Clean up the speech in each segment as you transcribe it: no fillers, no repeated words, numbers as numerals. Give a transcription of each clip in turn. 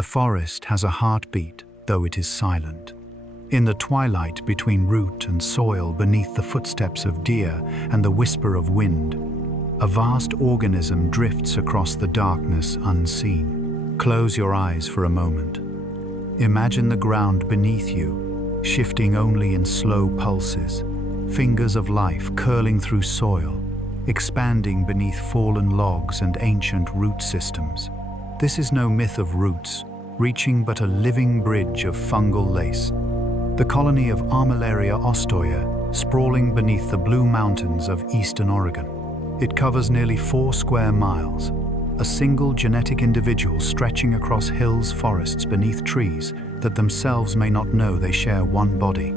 The forest has a heartbeat, though it is silent. In the twilight between root and soil, beneath the footsteps of deer and the whisper of wind, a vast organism drifts across the darkness unseen. Close your eyes for a moment. Imagine the ground beneath you, shifting only in slow pulses, fingers of life curling through soil, expanding beneath fallen logs and ancient root systems. This is no myth of roots, reaching but a living bridge of fungal lace. The colony of Armillaria ostoya, sprawling beneath the Blue Mountains of eastern Oregon. It covers nearly 4 square miles, a single genetic individual stretching across hills, forests beneath trees that themselves may not know they share one body.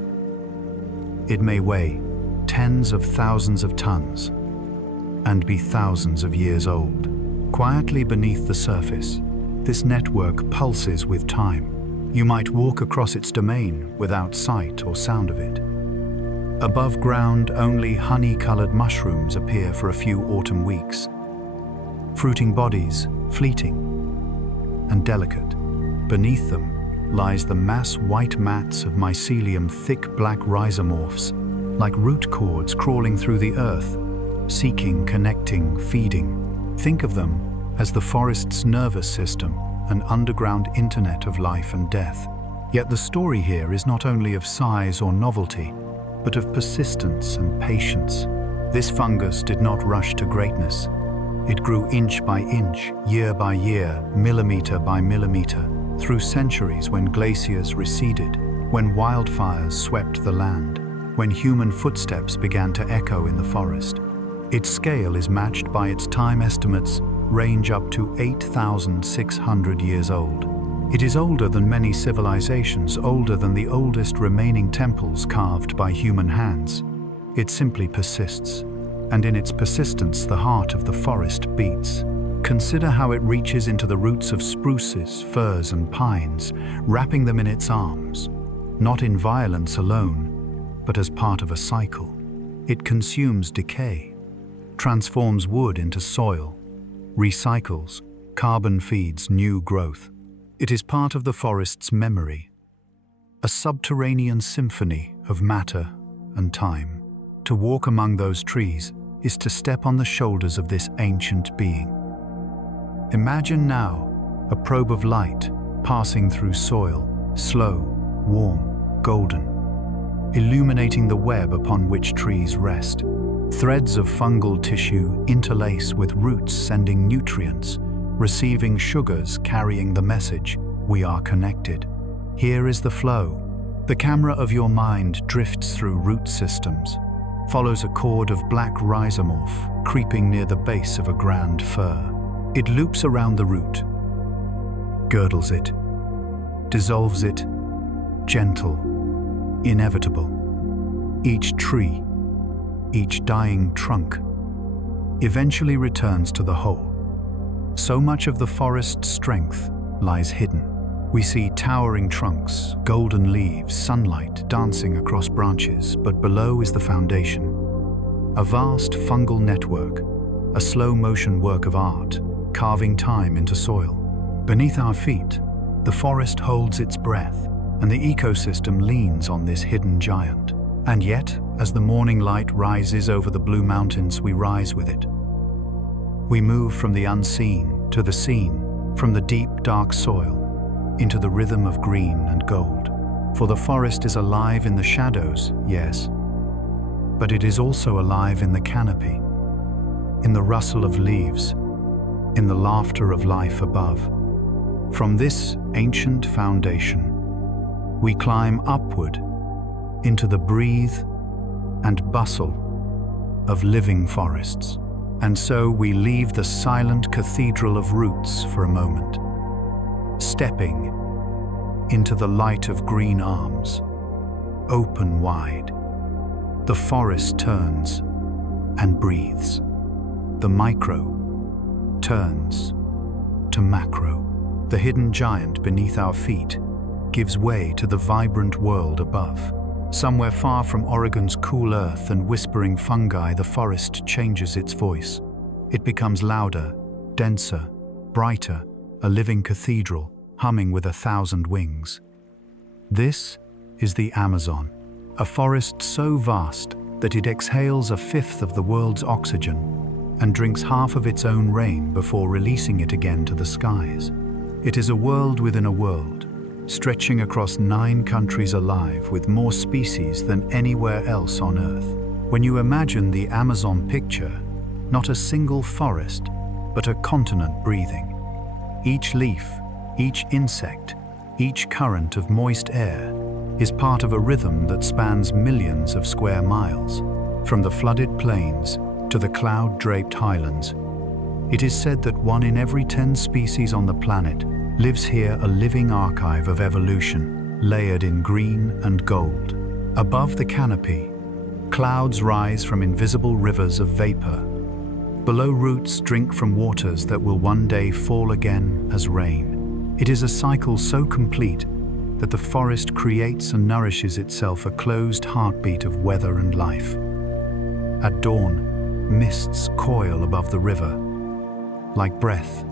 It may weigh tens of thousands of tons and be thousands of years old. Quietly beneath the surface, this network pulses with time. You might walk across its domain without sight or sound of it. Above ground, only honey-colored mushrooms appear for a few autumn weeks. Fruiting bodies, fleeting and delicate. Beneath them lies the mass white mats of mycelium, thick black rhizomorphs, like root cords crawling through the earth, seeking, connecting, feeding. Think of them as the forest's nervous system, an underground internet of life and death. Yet the story here is not only of size or novelty, but of persistence and patience. This fungus did not rush to greatness. It grew inch by inch, year by year, millimeter by millimeter, through centuries when glaciers receded, when wildfires swept the land, when human footsteps began to echo in the forest. Its scale is matched by its time estimates range up to 8,600 years old. It is older than many civilizations, older than the oldest remaining temples carved by human hands. It simply persists, and in its persistence the heart of the forest beats. Consider how it reaches into the roots of spruces, firs and pines, wrapping them in its arms, not in violence alone, but as part of a cycle. It consumes decay, transforms wood into soil, recycles, carbon feeds new growth. It is part of the forest's memory, a subterranean symphony of matter and time. To walk among those trees is to step on the shoulders of this ancient being. Imagine now a probe of light passing through soil, slow, warm, golden, illuminating the web upon which trees rest. Threads of fungal tissue interlace with roots sending nutrients, receiving sugars carrying the message, we are connected. Here is the flow. The camera of your mind drifts through root systems, follows a cord of black rhizomorph creeping near the base of a grand fir. It loops around the root, girdles it, dissolves it, gentle, inevitable. Each tree, each dying trunk, eventually returns to the whole. So much of the forest's strength lies hidden. We see towering trunks, golden leaves, sunlight dancing across branches, but below is the foundation. A vast fungal network, a slow-motion work of art, carving time into soil. Beneath our feet, the forest holds its breath, and the ecosystem leans on this hidden giant. And yet, as the morning light rises over the Blue Mountains, we rise with it. We move from the unseen to the seen, from the deep, dark soil into the rhythm of green and gold. For the forest is alive in the shadows, yes, but it is also alive in the canopy, in the rustle of leaves, in the laughter of life above. From this ancient foundation, we climb upward into the breathe and bustle of living forests. And so we leave the silent cathedral of roots for a moment, stepping into the light of green arms, open wide. The forest turns and breathes. The micro turns to macro. The hidden giant beneath our feet gives way to the vibrant world above. Somewhere far from Oregon's cool earth and whispering fungi, the forest changes its voice. It becomes louder, denser, brighter, a living cathedral, humming with 1,000 wings. This is the Amazon, a forest so vast that it exhales a fifth of the world's oxygen and drinks half of its own rain before releasing it again to the skies. It is a world within a world, stretching across 9 countries alive with more species than anywhere else on Earth. When you imagine the Amazon picture, not a single forest, but a continent breathing. Each leaf, each insect, each current of moist air is part of a rhythm that spans millions of square miles, from the flooded plains to the cloud-draped highlands. It is said that 1 in every 10 species on the planet lives here, a living archive of evolution, layered in green and gold. Above the canopy, clouds rise from invisible rivers of vapor. Below, roots drink from waters that will one day fall again as rain. It is a cycle so complete that the forest creates and nourishes itself, a closed heartbeat of weather and life. At dawn, mists coil above the river, like breath,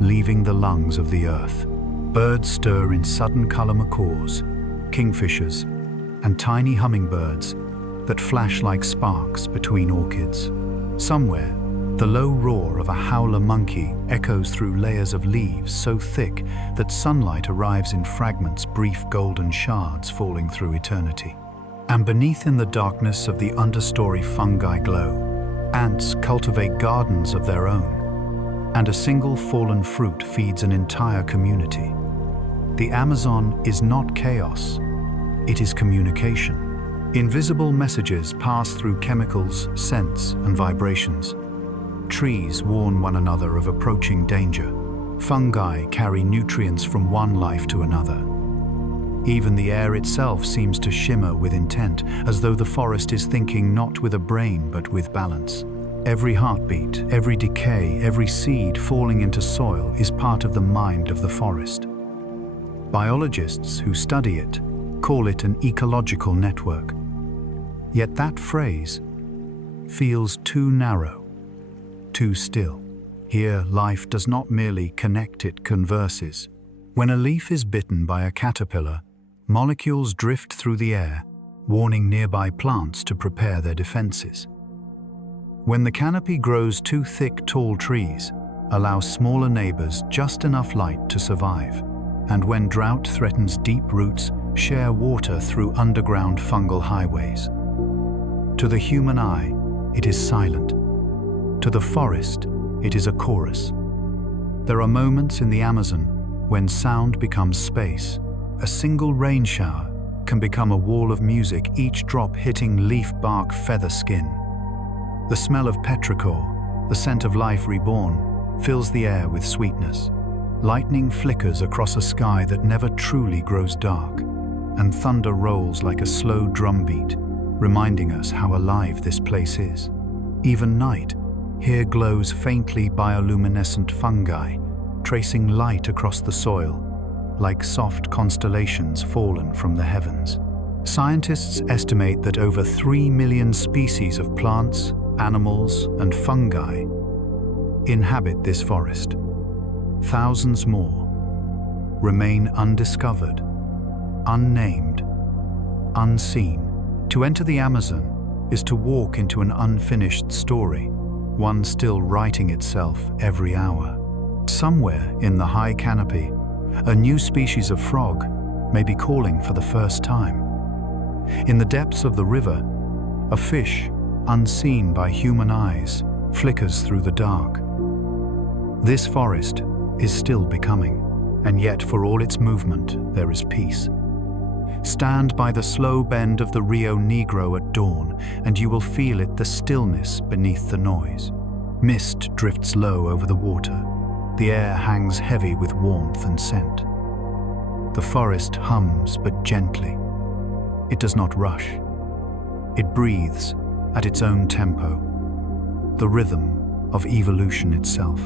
leaving the lungs of the earth. Birds stir in sudden color, macaws, kingfishers, and tiny hummingbirds that flash like sparks between orchids. Somewhere, the low roar of a howler monkey echoes through layers of leaves so thick that sunlight arrives in fragments, brief golden shards falling through eternity. And beneath, in the darkness of the understory, fungi glow. Ants cultivate gardens of their own, and a single fallen fruit feeds an entire community. The Amazon is not chaos, it is communication. Invisible messages pass through chemicals, scents, and vibrations. Trees warn one another of approaching danger. Fungi carry nutrients from one life to another. Even the air itself seems to shimmer with intent, as though the forest is thinking not with a brain but with balance. Every heartbeat, every decay, every seed falling into soil is part of the mind of the forest. Biologists who study it call it an ecological network. Yet that phrase feels too narrow, too still. Here, life does not merely connect, it converses. When a leaf is bitten by a caterpillar, molecules drift through the air, warning nearby plants to prepare their defenses. When the canopy grows too thick, tall trees allow smaller neighbors just enough light to survive. And when drought threatens, deep roots share water through underground fungal highways. To the human eye, it is silent. To the forest, it is a chorus. There are moments in the Amazon when sound becomes space. A single rain shower can become a wall of music, each drop hitting leaf, bark, feather, skin. The smell of petrichor, the scent of life reborn, fills the air with sweetness. Lightning flickers across a sky that never truly grows dark, and thunder rolls like a slow drumbeat, reminding us how alive this place is. Even night here glows faintly bioluminescent fungi, tracing light across the soil, like soft constellations fallen from the heavens. Scientists estimate that over 3 million species of plants, animals, and fungi inhabit this forest. Thousands more remain undiscovered, unnamed, unseen. To enter the Amazon is to walk into an unfinished story, one still writing itself every hour. Somewhere in the high canopy, a new species of frog may be calling for the first time. In the depths of the river, a fish, unseen by human eyes, flickers through the dark. This forest is still becoming, and yet for all its movement, there is peace. Stand by the slow bend of the Rio Negro at dawn, and you will feel it, the stillness beneath the noise. Mist drifts low over the water. The air hangs heavy with warmth and scent. The forest hums but gently. It does not rush. It breathes at its own tempo, the rhythm of evolution itself.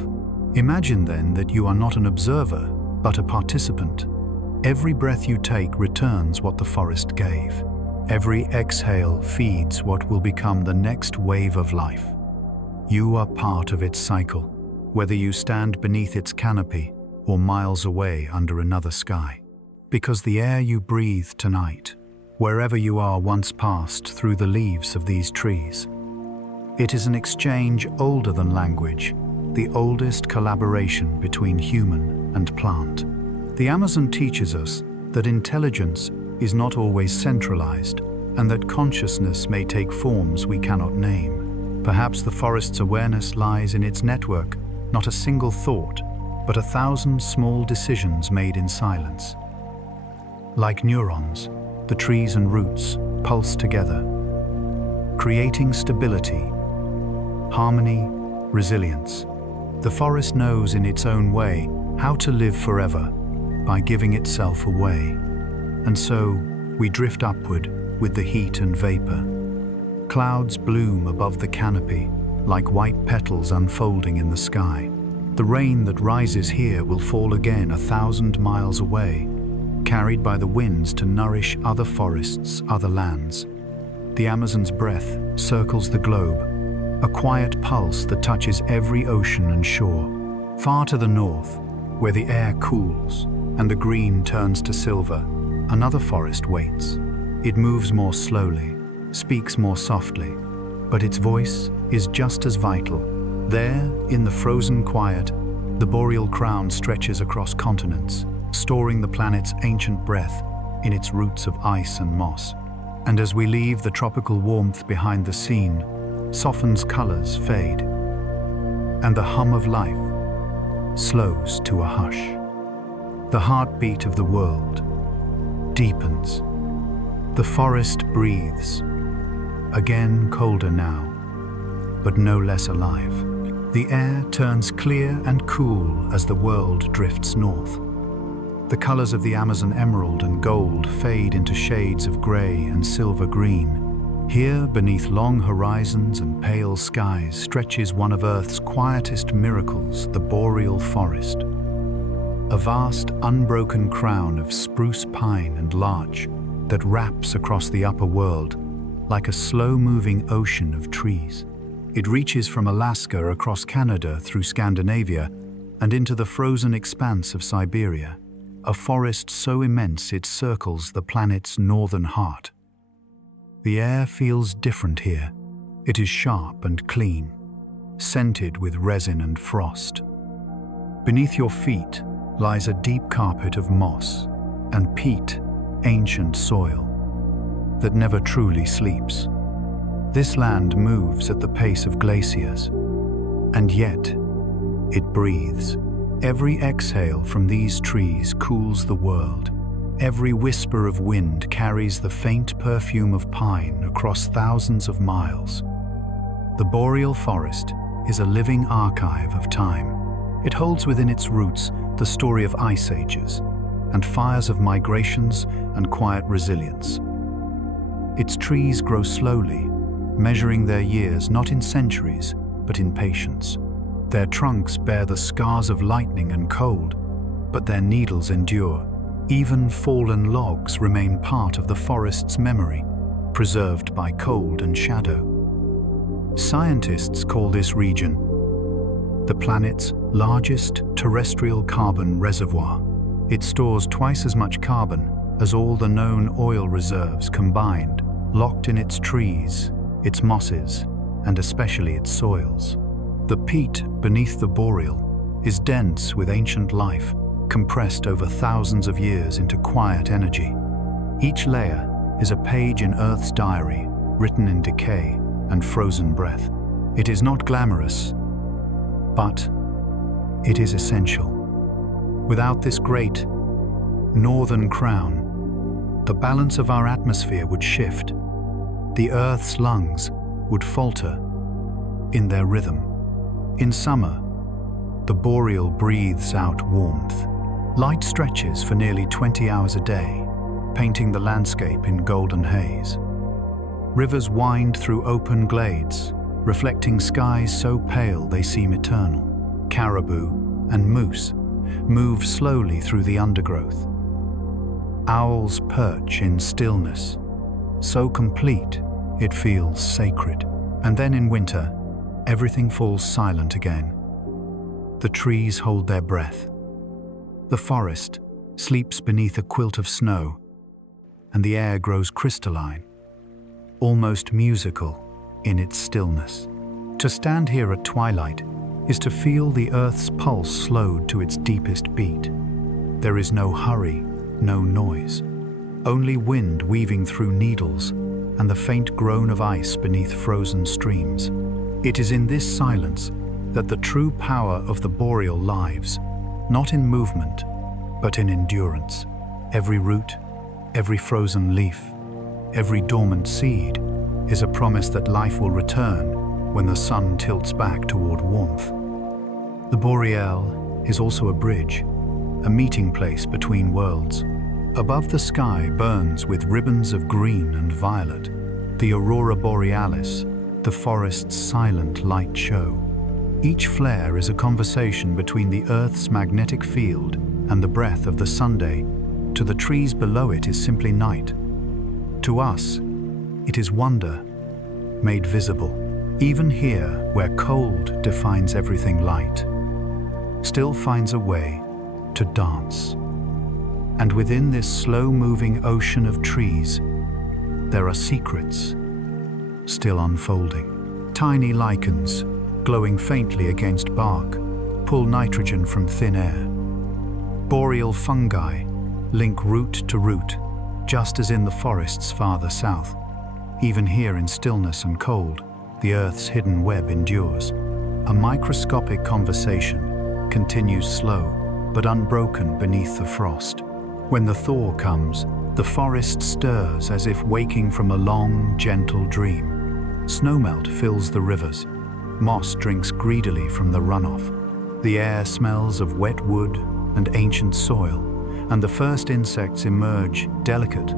Imagine then that you are not an observer, but a participant. Every breath you take returns what the forest gave. Every exhale feeds what will become the next wave of life. You are part of its cycle, whether you stand beneath its canopy or miles away under another sky. Because the air you breathe tonight, wherever you are, once passed through the leaves of these trees. It is an exchange older than language, the oldest collaboration between human and plant. The Amazon teaches us that intelligence is not always centralized, and that consciousness may take forms we cannot name. Perhaps the forest's awareness lies in its network, not a single thought, but 1,000 small decisions made in silence. Like neurons, the trees and roots pulse together, creating stability, harmony, resilience. The forest knows in its own way how to live forever by giving itself away. And so we drift upward with the heat and vapor. Clouds bloom above the canopy like white petals unfolding in the sky. The rain that rises here will fall again 1,000 miles away, carried by the winds to nourish other forests, other lands. The Amazon's breath circles the globe, a quiet pulse that touches every ocean and shore. Far to the north, where the air cools and the green turns to silver, another forest waits. It moves more slowly, speaks more softly, but its voice is just as vital. There, in the frozen quiet, the boreal crown stretches across continents, storing the planet's ancient breath in its roots of ice and moss. And as we leave, the tropical warmth behind the scene softens colors fade, and the hum of life slows to a hush. The heartbeat of the world deepens. The forest breathes, again colder now, but no less alive. The air turns clear and cool as the world drifts north. The colors of the Amazon emerald and gold fade into shades of gray and silver green. Here, beneath long horizons and pale skies, stretches one of Earth's quietest miracles, the boreal forest. A vast, unbroken crown of spruce, pine, and larch that wraps across the upper world like a slow-moving ocean of trees. It reaches from Alaska across Canada through Scandinavia and into the frozen expanse of Siberia, a forest so immense it circles the planet's northern heart. The air feels different here. It is sharp and clean, scented with resin and frost. Beneath your feet lies a deep carpet of moss and peat, ancient soil that never truly sleeps. This land moves at the pace of glaciers, and yet it breathes. Every exhale from these trees cools the world. Every whisper of wind carries the faint perfume of pine across thousands of miles. The boreal forest is a living archive of time. It holds within its roots the story of ice ages and fires of migrations and quiet resilience. Its trees grow slowly, measuring their years not in centuries, but in patience. Their trunks bear the scars of lightning and cold, but their needles endure. Even fallen logs remain part of the forest's memory, preserved by cold and shadow. Scientists call this region the planet's largest terrestrial carbon reservoir. It stores twice as much carbon as all the known oil reserves combined, locked in its trees, its mosses, and especially its soils. The peat beneath the boreal is dense with ancient life, compressed over thousands of years into quiet energy. Each layer is a page in Earth's diary, written in decay and frozen breath. It is not glamorous, but it is essential. Without this great northern crown, the balance of our atmosphere would shift. The Earth's lungs would falter in their rhythm. In summer, the boreal breathes out warmth. Light stretches for nearly 20 hours a day, painting the landscape in golden haze. Rivers wind through open glades, reflecting skies so pale they seem eternal. Caribou and moose move slowly through the undergrowth. Owls perch in stillness, so complete it feels sacred. And then in winter, everything falls silent again. The trees hold their breath, The forest sleeps beneath a quilt of snow, and the air grows crystalline, almost musical in its stillness. To stand here at twilight is to feel the earth's pulse slowed to its deepest beat. There is no hurry, no noise, only wind weaving through needles and the faint groan of ice beneath frozen streams. It is in this silence that the true power of the boreal lives, not in movement, but in endurance. Every root, every frozen leaf, every dormant seed is a promise that life will return when the sun tilts back toward warmth. The boreal is also a bridge, a meeting place between worlds. Above the sky burns with ribbons of green and violet, the aurora borealis, the forest's silent light show. Each flare is a conversation between the Earth's magnetic field and the breath of the Sunday. To the trees below it is simply night. To us, it is wonder, made visible. Even here, where cold defines everything, light still finds a way to dance. And within this slow-moving ocean of trees, there are secrets still unfolding. Tiny lichens, glowing faintly against bark, pull nitrogen from thin air. Boreal fungi link root to root, just as in the forests farther south. Even here in stillness and cold, the Earth's hidden web endures. A microscopic conversation continues slow, but unbroken beneath the frost. When the thaw comes, the forest stirs as if waking from a long, gentle dream. Snowmelt fills the rivers. Moss drinks greedily from the runoff. The air smells of wet wood and ancient soil, and the first insects emerge delicate,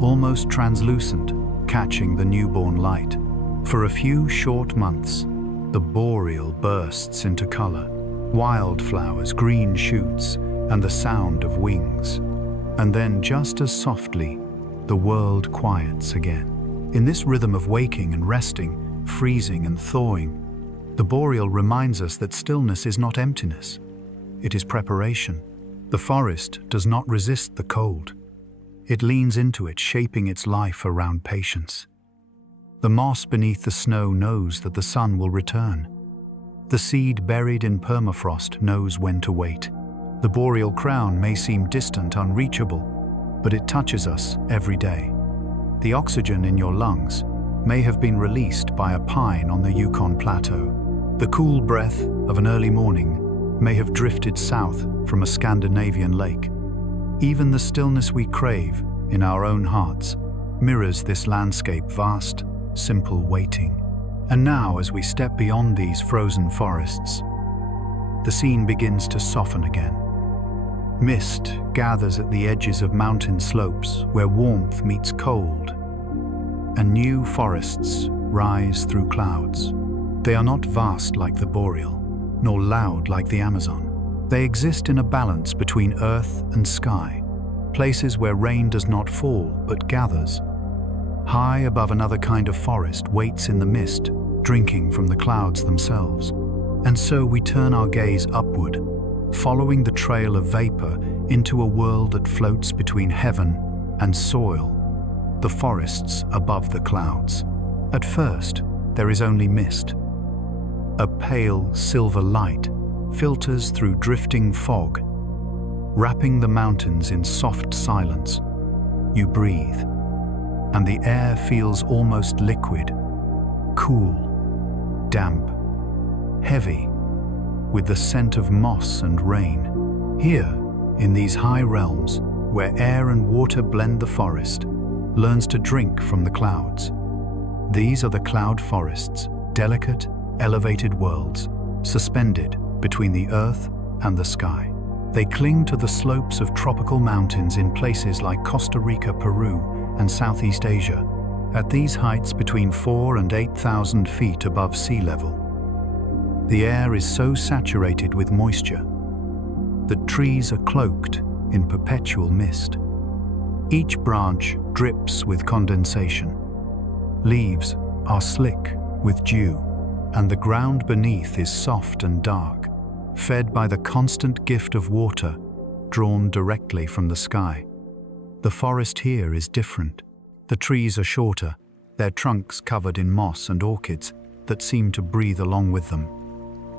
almost translucent, catching the newborn light. For a few short months, the boreal bursts into color, wildflowers, green shoots, and the sound of wings. And then, just as softly, the world quiets again. In this rhythm of waking and resting, freezing and thawing, the boreal reminds us that stillness is not emptiness. It is preparation. The forest does not resist the cold. It leans into it, shaping its life around patience. The moss beneath the snow knows that the sun will return. The seed buried in permafrost knows when to wait. The boreal crown may seem distant, unreachable, but it touches us every day. The oxygen in your lungs may have been released by a pine on the Yukon Plateau. The cool breath of an early morning may have drifted south from a Scandinavian lake. Even the stillness we crave in our own hearts mirrors this landscape, vast, simple waiting. And now, as we step beyond these frozen forests, the scene begins to soften again. Mist gathers at the edges of mountain slopes where warmth meets cold, and new forests rise through clouds. They are not vast like the boreal, nor loud like the Amazon. They exist in a balance between earth and sky, places where rain does not fall but gathers. High above another kind of forest waits in the mist, drinking from the clouds themselves. And so we turn our gaze upward, following the trail of vapor into a world that floats between heaven and soil, the forests above the clouds. At first, there is only mist. A pale silver light filters through drifting fog, wrapping the mountains in soft silence. You breathe, and the air feels almost liquid, cool, damp, heavy, with the scent of moss and rain. Here, in these high realms, where air and water blend, the forest learns to drink from the clouds. These are the cloud forests, delicate, elevated worlds, suspended between the earth and the sky. They cling to the slopes of tropical mountains in places like Costa Rica, Peru, and Southeast Asia, at these heights between 4,000 and 8,000 feet above sea level. The air is so saturated with moisture that trees are cloaked in perpetual mist. Each branch drips with condensation. Leaves are slick with dew, and the ground beneath is soft and dark. Fed by the constant gift of water, drawn directly from the sky. The forest here is different. The trees are shorter, their trunks covered in moss and orchids that seem to breathe along with them.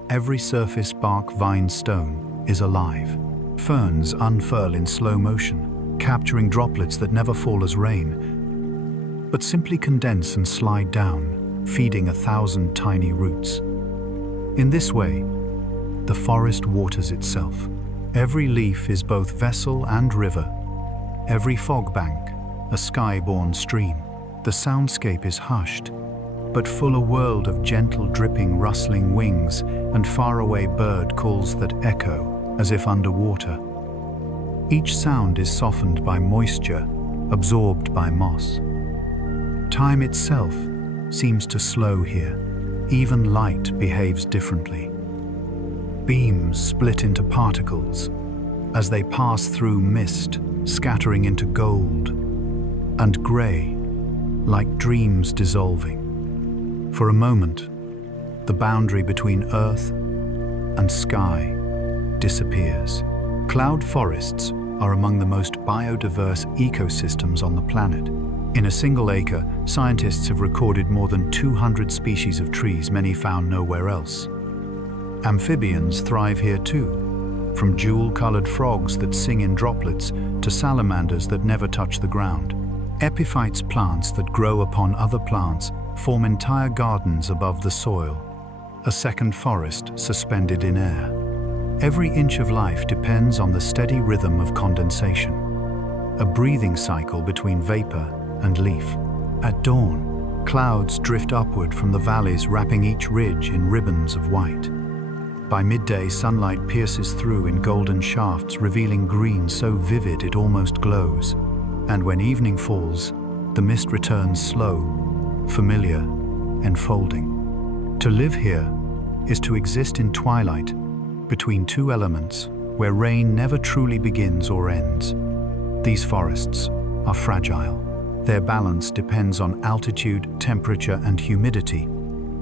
Every surface bark vine stone is alive. Ferns unfurl in slow motion, capturing droplets that never fall as rain, but simply condense and slide down, feeding 1,000 tiny roots. In this way, the forest waters itself. Every leaf is both vessel and river. Every fog bank, a sky-born stream. The soundscape is hushed, but full a world of gentle dripping rustling wings and faraway bird calls that echo as if underwater. Each sound is softened by moisture, absorbed by moss. Time itself seems to slow here. Even light behaves differently. Beams split into particles as they pass through mist, scattering into gold and grey, like dreams dissolving. For a moment, the boundary between earth and sky disappears. Cloud forests are among the most biodiverse ecosystems on the planet. In a single acre, scientists have recorded more than 200 species of trees, many found nowhere else. Amphibians thrive here too, from jewel-colored frogs that sing in droplets to salamanders that never touch the ground. Epiphytes, plants that grow upon other plants, form entire gardens above the soil, a second forest suspended in air. Every inch of life depends on the steady rhythm of condensation, a breathing cycle between vapor and leaf. At dawn, clouds drift upward from the valleys, wrapping each ridge in ribbons of white. By midday, sunlight pierces through in golden shafts, revealing green so vivid it almost glows. And when evening falls, the mist returns slow, familiar, enfolding. To live here is to exist in twilight, between two elements, where rain never truly begins or ends. These forests are fragile. Their balance depends on altitude, temperature, and humidity,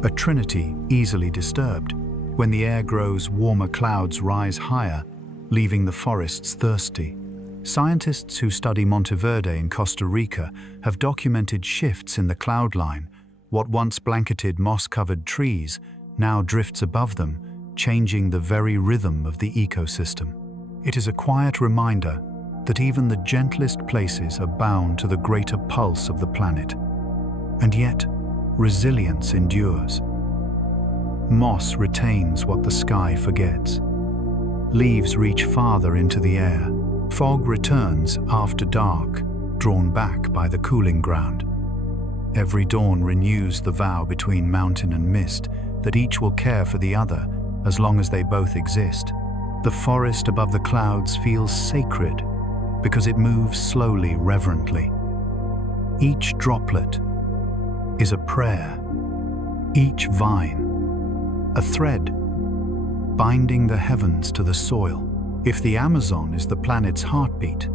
a trinity easily disturbed. When the air grows warmer, clouds rise higher, leaving the forests thirsty. Scientists who study Monteverde in Costa Rica have documented shifts in the cloud line. What once blanketed moss-covered trees now drifts above them, changing the very rhythm of the ecosystem. It is a quiet reminder that even the gentlest places are bound to the greater pulse of the planet. And yet, resilience endures. Moss retains what the sky forgets. Leaves reach farther into the air. Fog returns after dark, drawn back by the cooling ground. Every dawn renews the vow between mountain and mist that each will care for the other as long as they both exist. The forest above the clouds feels sacred because it moves slowly, reverently. Each droplet is a prayer, each vine a thread binding the heavens to the soil. If the Amazon is the planet's heartbeat,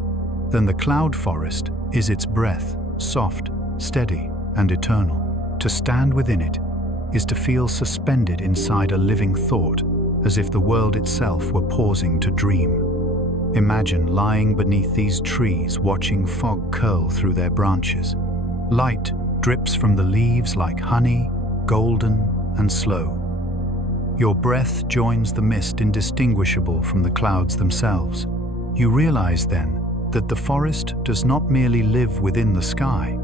then the cloud forest is its breath, soft, steady, and eternal. To stand within it is to feel suspended inside a living thought, as if the world itself were pausing to dream. Imagine lying beneath these trees, watching fog curl through their branches. Light drips from the leaves like honey, golden and slow. Your breath joins the mist, indistinguishable from the clouds themselves. You realize then that the forest does not merely live within the sky.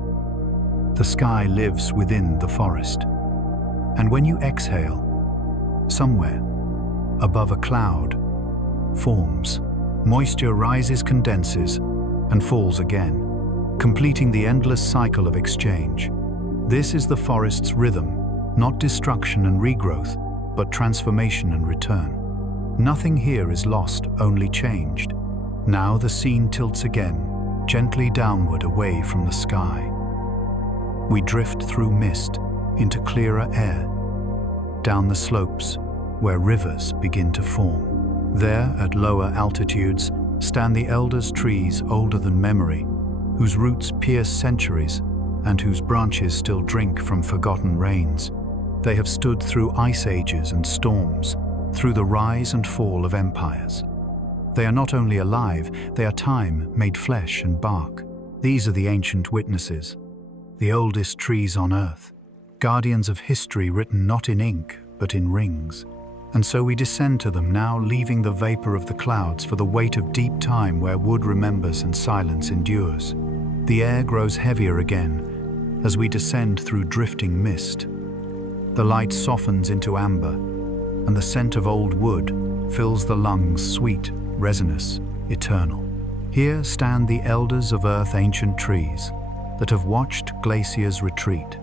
The sky lives within the forest. And when you exhale, somewhere above a cloud forms. Moisture rises, condenses, and falls again, completing the endless cycle of exchange. This is the forest's rhythm, not destruction and regrowth, but transformation and return. Nothing here is lost, only changed. Now the scene tilts again, gently downward away from the sky. We drift through mist into clearer air, down the slopes where rivers begin to form. There, at lower altitudes, stand the eldest trees older than memory, whose roots pierce centuries and whose branches still drink from forgotten rains. They have stood through ice ages and storms, through the rise and fall of empires. They are not only alive, they are time made flesh and bark. These are the ancient witnesses, the oldest trees on earth, guardians of history written not in ink, but in rings. And so we descend to them now, leaving the vapor of the clouds for the weight of deep time where wood remembers and silence endures. The air grows heavier again as we descend through drifting mist. The light softens into amber, and the scent of old wood fills the lungs, sweet, resinous, eternal. Here stand the elders of Earth, ancient trees that have watched glaciers retreat.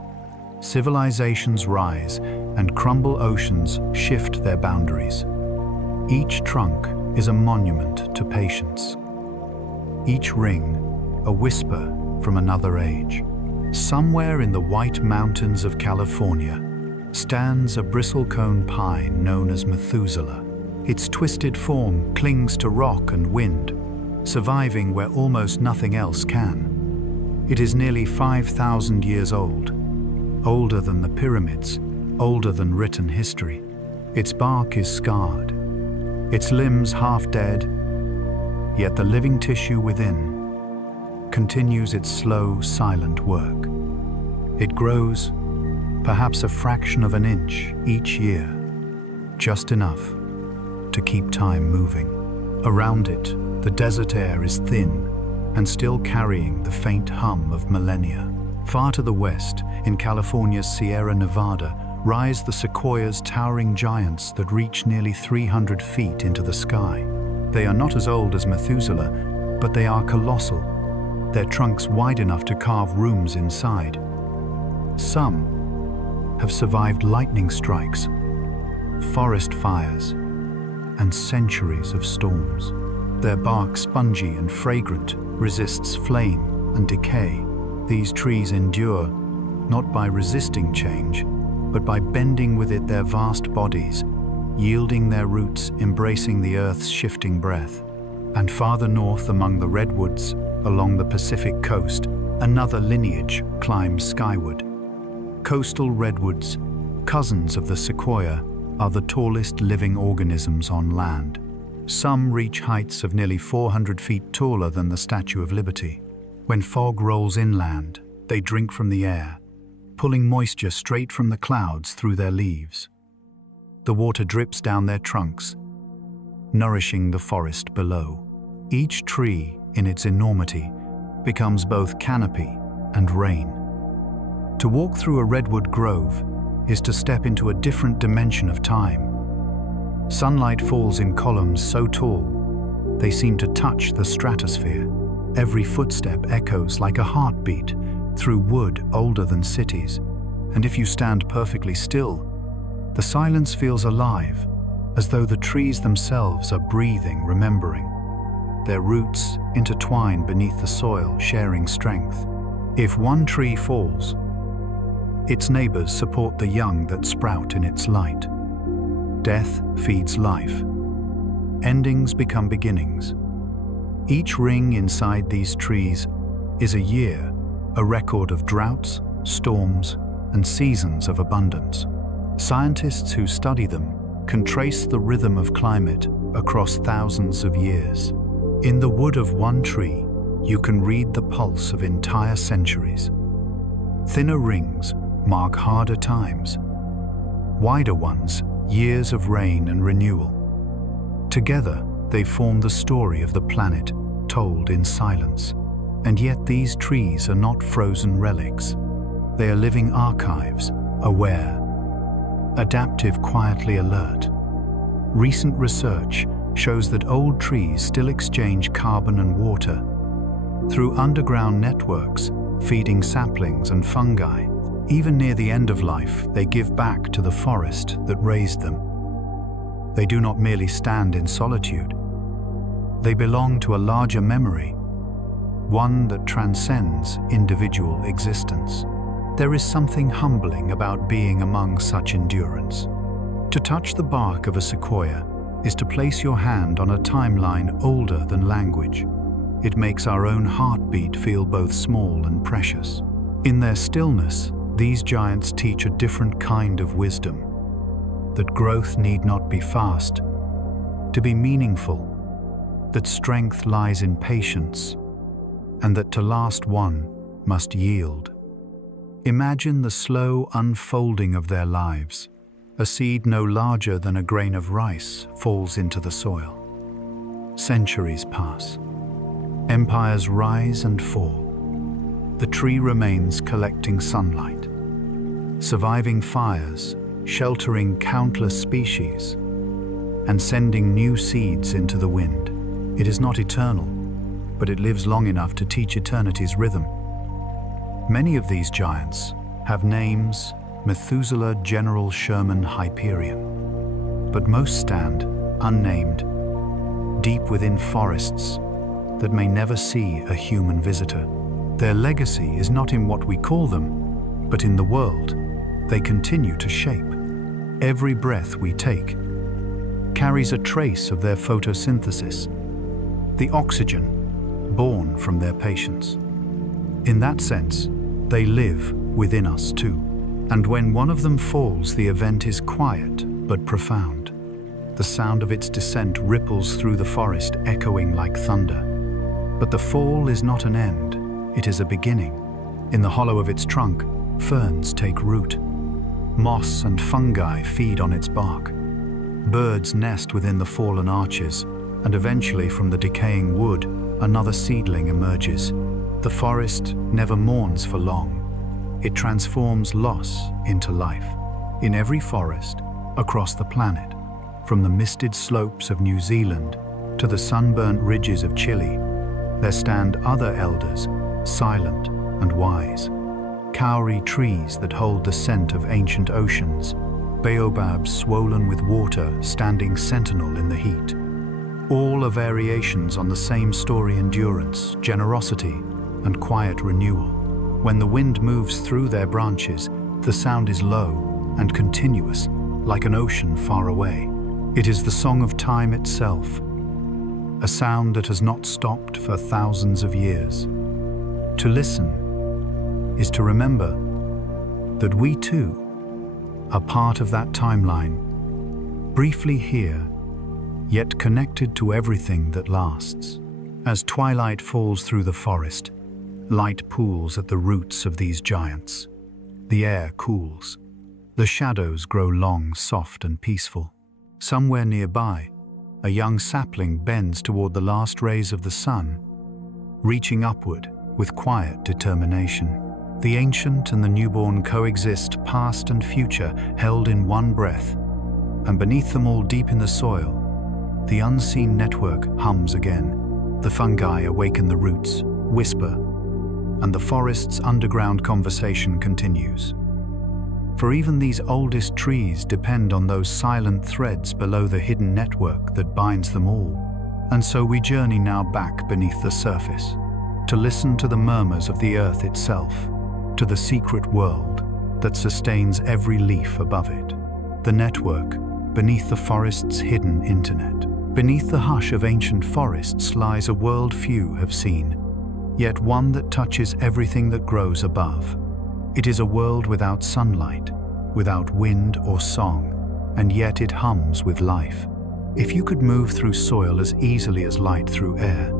Civilizations rise and crumble, oceans shift their boundaries. Each trunk is a monument to patience. Each ring, a whisper from another age. Somewhere in the White Mountains of California stands a bristlecone pine known as Methuselah. Its twisted form clings to rock and wind, surviving where almost nothing else can. It is nearly 5,000 years old, older than the pyramids, older than written history. Its bark is scarred, its limbs half dead, yet the living tissue within continues its slow, silent work. It grows, perhaps a fraction of an inch each year, just enough to keep time moving. Around it, the desert air is thin and still carrying the faint hum of millennia. Far to the west, in California's Sierra Nevada, rise the sequoias, towering giants that reach nearly 300 feet into the sky. They are not as old as Methuselah, but they are colossal, their trunks wide enough to carve rooms inside. Some have survived lightning strikes, forest fires, and centuries of storms. Their bark, spongy and fragrant, resists flame and decay. These trees endure not by resisting change, but by bending with it their vast bodies, yielding their roots, embracing the earth's shifting breath. And farther north, among the redwoods, along the Pacific coast, another lineage climbs skyward. Coastal redwoods, cousins of the sequoia, are the tallest living organisms on land. Some reach heights of nearly 400 feet taller than the Statue of Liberty. When fog rolls inland, they drink from the air, pulling moisture straight from the clouds through their leaves. The water drips down their trunks, nourishing the forest below. Each tree, in its enormity, becomes both canopy and rain. To walk through a redwood grove is to step into a different dimension of time. Sunlight falls in columns so tall, they seem to touch the stratosphere. Every footstep echoes like a heartbeat through wood older than cities. And if you stand perfectly still, the silence feels alive, as though the trees themselves are breathing, remembering. Their roots intertwine beneath the soil, sharing strength. If one tree falls, its neighbors support the young that sprout in its light. Death feeds life. Endings become beginnings. Each ring inside these trees is a year, a record of droughts, storms, and seasons of abundance. Scientists who study them can trace the rhythm of climate across thousands of years. In the wood of one tree, you can read the pulse of entire centuries. Thinner rings mark harder times. Wider ones, years of rain and renewal. Together, they form the story of the planet, told in silence. And yet these trees are not frozen relics. They are living archives, aware, adaptive, quietly alert. Recent research shows that old trees still exchange carbon and water through underground networks, feeding saplings and fungi. Even near the end of life, they give back to the forest that raised them. They do not merely stand in solitude. They belong to a larger memory, one that transcends individual existence. There is something humbling about being among such endurance. To touch the bark of a sequoia is to place your hand on a timeline older than language. It makes our own heartbeat feel both small and precious. In their stillness, these giants teach a different kind of wisdom, that growth need not be fast to be meaningful. that strength lies in patience, and that to last one must yield. Imagine the slow unfolding of their lives. A seed no larger than a grain of rice falls into the soil. Centuries pass. Empires rise and fall. The tree remains collecting sunlight, surviving fires, sheltering countless species, and sending new seeds into the wind. It is not eternal, but it lives long enough to teach eternity's rhythm. Many of these giants have names: Methuselah, General, Sherman, Hyperion. But most stand unnamed, deep within forests that may never see a human visitor. Their legacy is not in what we call them, but in the world they continue to shape. Every breath we take carries a trace of their photosynthesis, the oxygen born from their patience. In that sense, they live within us too. And when one of them falls, the event is quiet but profound. The sound of its descent ripples through the forest, echoing like thunder. But the fall is not an end, it is a beginning. In the hollow of its trunk, ferns take root. Moss and fungi feed on its bark. Birds nest within the fallen arches, and eventually from the decaying wood, another seedling emerges. The forest never mourns for long. It transforms loss into life. In every forest across the planet, from the misted slopes of New Zealand to the sunburnt ridges of Chile, there stand other elders, silent and wise. Kauri trees that hold the scent of ancient oceans, baobabs swollen with water standing sentinel in the heat. All are variations on the same story: endurance, generosity, and quiet renewal. When the wind moves through their branches, the sound is low and continuous, like an ocean far away. It is the song of time itself, a sound that has not stopped for thousands of years. To listen is to remember that we too are part of that timeline, briefly here, yet connected to everything that lasts. As twilight falls through the forest, light pools at the roots of these giants. The air cools. The shadows grow long, soft, and peaceful. Somewhere nearby, a young sapling bends toward the last rays of the sun, reaching upward with quiet determination. The ancient and the newborn coexist, past and future held in one breath, and beneath them all, deep in the soil, the unseen network hums again. The fungi awaken the roots, whisper, and the forest's underground conversation continues. For even these oldest trees depend on those silent threads below the hidden network that binds them all. And so we journey now back beneath the surface, to listen to the murmurs of the earth itself, to the secret world that sustains every leaf above it. The network beneath the forest's hidden internet. Beneath the hush of ancient forests lies a world few have seen, yet one that touches everything that grows above. It is a world without sunlight, without wind or song, and yet it hums with life. If you could move through soil as easily as light through air,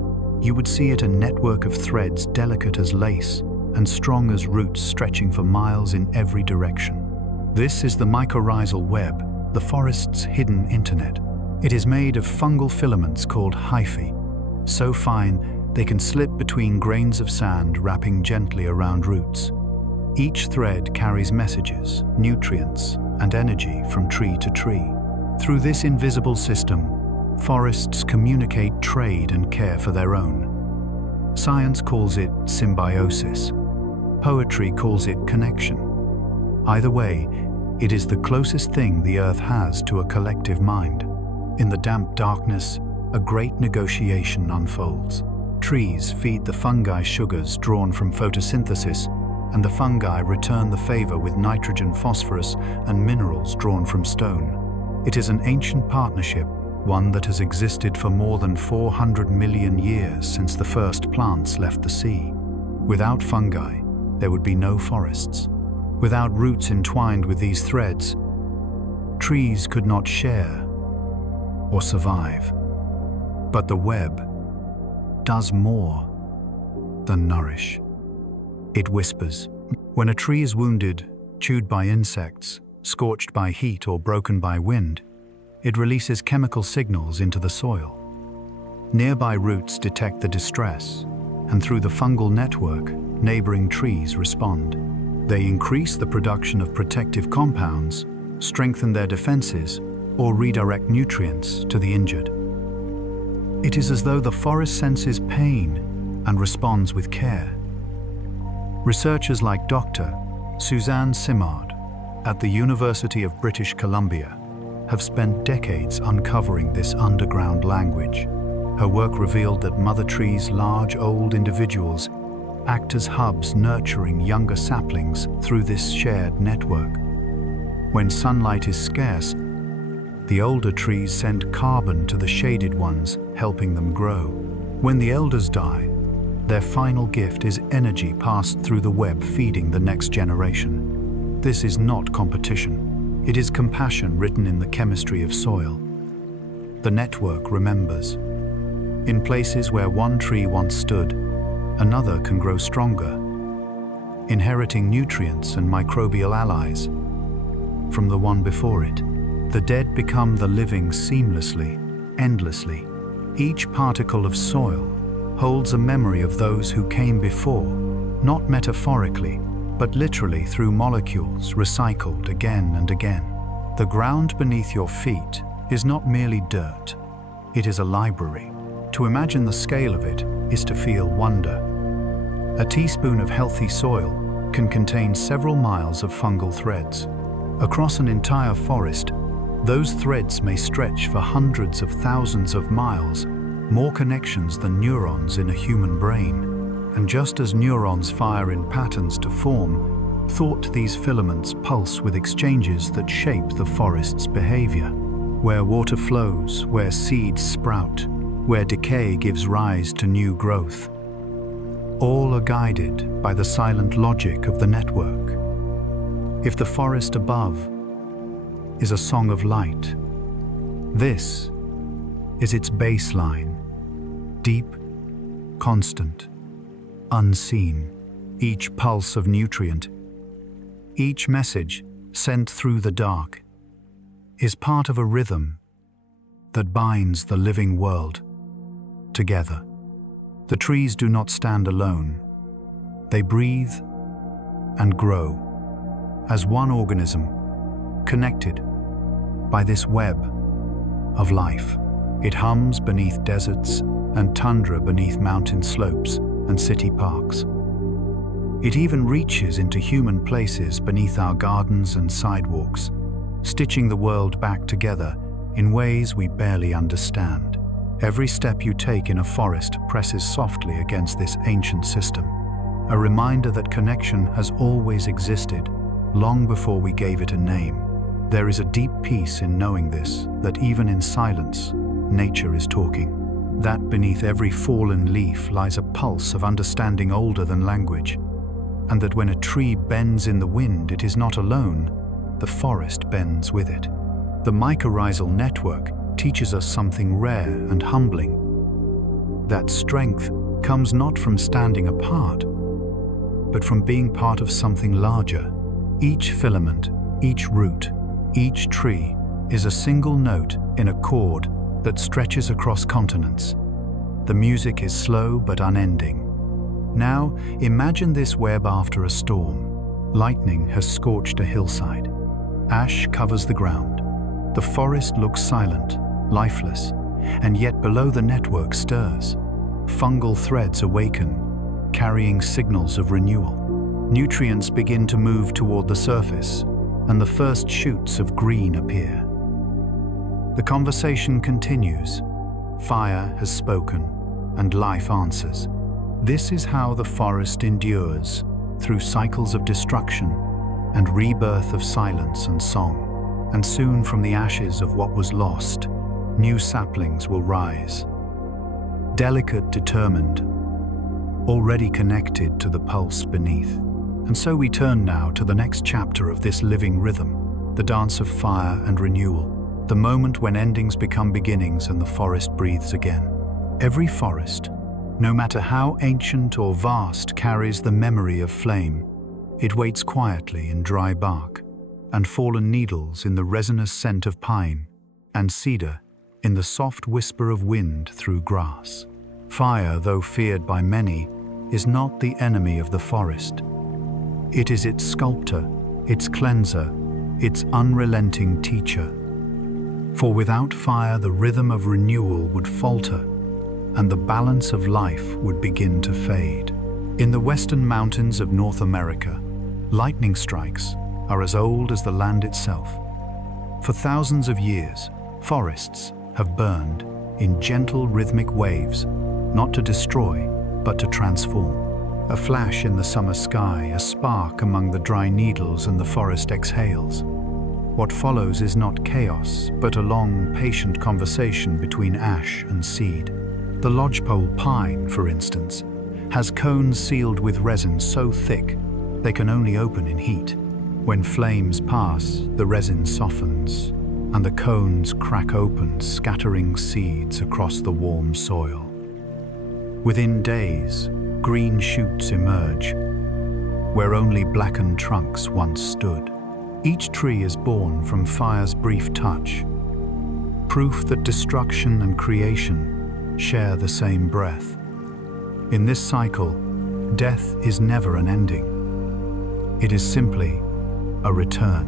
you would see it a network of threads delicate as lace and strong as roots stretching for miles in every direction. This is the mycorrhizal web, the forest's hidden internet. It is made of fungal filaments called hyphae, so fine they can slip between grains of sand, wrapping gently around roots. Each thread carries messages, nutrients, and energy from tree to tree. Through this invisible system, forests communicate, trade, and care for their own. Science calls it symbiosis. Poetry calls it connection. Either way, it is the closest thing the earth has to a collective mind. In the damp darkness, a great negotiation unfolds. Trees feed the fungi sugars drawn from photosynthesis, and the fungi return the favor with nitrogen, phosphorus, and minerals drawn from stone. It is an ancient partnership, one that has existed for more than 400 million years since the first plants left the sea. Without fungi, there would be no forests. Without roots entwined with these threads, trees could not share or survive. But the web does more than nourish. It whispers. When a tree is wounded, chewed by insects, scorched by heat, or broken by wind, it releases chemical signals into the soil. Nearby roots detect the distress, and through the fungal network, neighboring trees respond. They increase the production of protective compounds, strengthen their defenses, or redirect nutrients to the injured. It is as though the forest senses pain and responds with care. Researchers like Dr. Suzanne Simard at the University of British Columbia have spent decades uncovering this underground language. Her work revealed that mother trees, large, old individuals, act as hubs nurturing younger saplings through this shared network. When sunlight is scarce, the older trees send carbon to the shaded ones, helping them grow. When the elders die, their final gift is energy passed through the web, feeding the next generation. This is not competition. It is compassion written in the chemistry of soil. The network remembers. In places where one tree once stood, another can grow stronger, inheriting nutrients and microbial allies from the one before it. The dead become the living seamlessly, endlessly. Each particle of soil holds a memory of those who came before, not metaphorically, but literally through molecules recycled again and again. The ground beneath your feet is not merely dirt, it is a library. To imagine the scale of it is to feel wonder. A teaspoon of healthy soil can contain several miles of fungal threads. Across an entire forest, those threads may stretch for hundreds of thousands of miles, more connections than neurons in a human brain. And just as neurons fire in patterns to form, thought these filaments pulse with exchanges that shape the forest's behavior. Where water flows, where seeds sprout, where decay gives rise to new growth. All are guided by the silent logic of the network. If the forest above is a song of light, this is its baseline, deep, constant, unseen. Each pulse of nutrient, each message sent through the dark, is part of a rhythm that binds the living world together. The trees do not stand alone. They breathe and grow as one organism, connected by this web of life. It hums beneath deserts and tundra, beneath mountain slopes and city parks. It even reaches into human places beneath our gardens and sidewalks, stitching the world back together in ways we barely understand. Every step you take in a forest presses softly against this ancient system, a reminder that connection has always existed, long before we gave it a name. There is a deep peace in knowing this, that even in silence, nature is talking. That beneath every fallen leaf lies a pulse of understanding older than language, and that when a tree bends in the wind, it is not alone, the forest bends with it. The mycorrhizal network teaches us something rare and humbling. That strength comes not from standing apart, but from being part of something larger. Each filament, each root, each tree is a single note in a chord that stretches across continents. The music is slow but unending. Now, imagine this web after a storm. Lightning has scorched a hillside. Ash covers the ground. The forest looks silent, lifeless, and yet below the network stirs. Fungal threads awaken, carrying signals of renewal. Nutrients begin to move toward the surface, and the first shoots of green appear. The conversation continues. Fire has spoken, and life answers. This is how the forest endures, through cycles of destruction and rebirth of silence and song. And soon from the ashes of what was lost, new saplings will rise. Delicate, determined, already connected to the pulse beneath. And so we turn now to the next chapter of this living rhythm, the dance of fire and renewal, the moment when endings become beginnings and the forest breathes again. Every forest, no matter how ancient or vast, carries the memory of flame. It waits quietly in dry bark, and fallen needles in the resinous scent of pine, and cedar in the soft whisper of wind through grass. Fire, though feared by many, is not the enemy of the forest. It is its sculptor, its cleanser, its unrelenting teacher. For without fire, the rhythm of renewal would falter, and the balance of life would begin to fade. In the western mountains of North America, lightning strikes are as old as the land itself. For thousands of years, forests have burned in gentle rhythmic waves, not to destroy, but to transform. A flash in the summer sky, a spark among the dry needles, and the forest exhales. What follows is not chaos, but a long, patient conversation between ash and seed. The lodgepole pine, for instance, has cones sealed with resin so thick they can only open in heat. When flames pass, the resin softens, and the cones crack open, scattering seeds across the warm soil. Within days, green shoots emerge, where only blackened trunks once stood. Each tree is born from fire's brief touch, proof that destruction and creation share the same breath. In this cycle, death is never an ending. It is simply a return.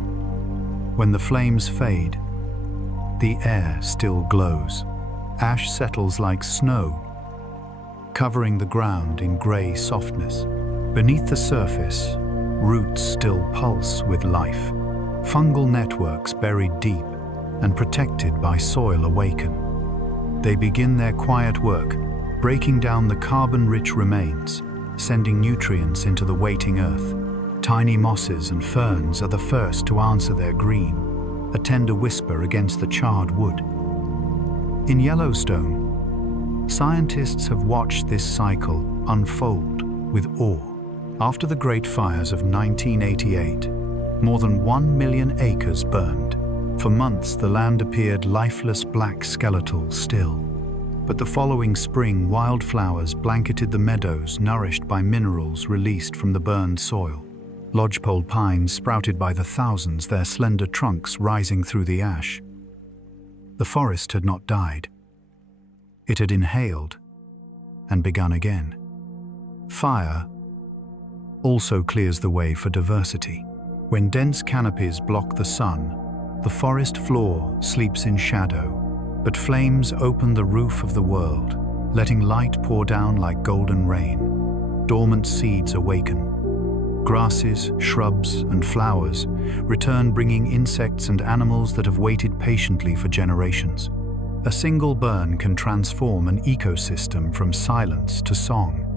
When the flames fade, the air still glows. Ash settles like snow, covering the ground in grey softness. Beneath the surface, roots still pulse with life. Fungal networks buried deep and protected by soil awaken. They begin their quiet work, breaking down the carbon-rich remains, sending nutrients into the waiting earth. Tiny mosses and ferns are the first to answer their green, a tender whisper against the charred wood. In Yellowstone, scientists have watched this cycle unfold with awe. After the Great Fires of 1988, more than 1 million acres burned. For months, the land appeared lifeless, black, skeletal still. But the following spring, wildflowers blanketed the meadows, nourished by minerals released from the burned soil. Lodgepole pines sprouted by the thousands, their slender trunks rising through the ash. The forest had not died. It had inhaled and begun again. Fire also clears the way for diversity. When dense canopies block the sun, the forest floor sleeps in shadow, but flames open the roof of the world, letting light pour down like golden rain. Dormant seeds awaken. Grasses, shrubs, and flowers return, bringing insects and animals that have waited patiently for generations. A single burn can transform an ecosystem from silence to song.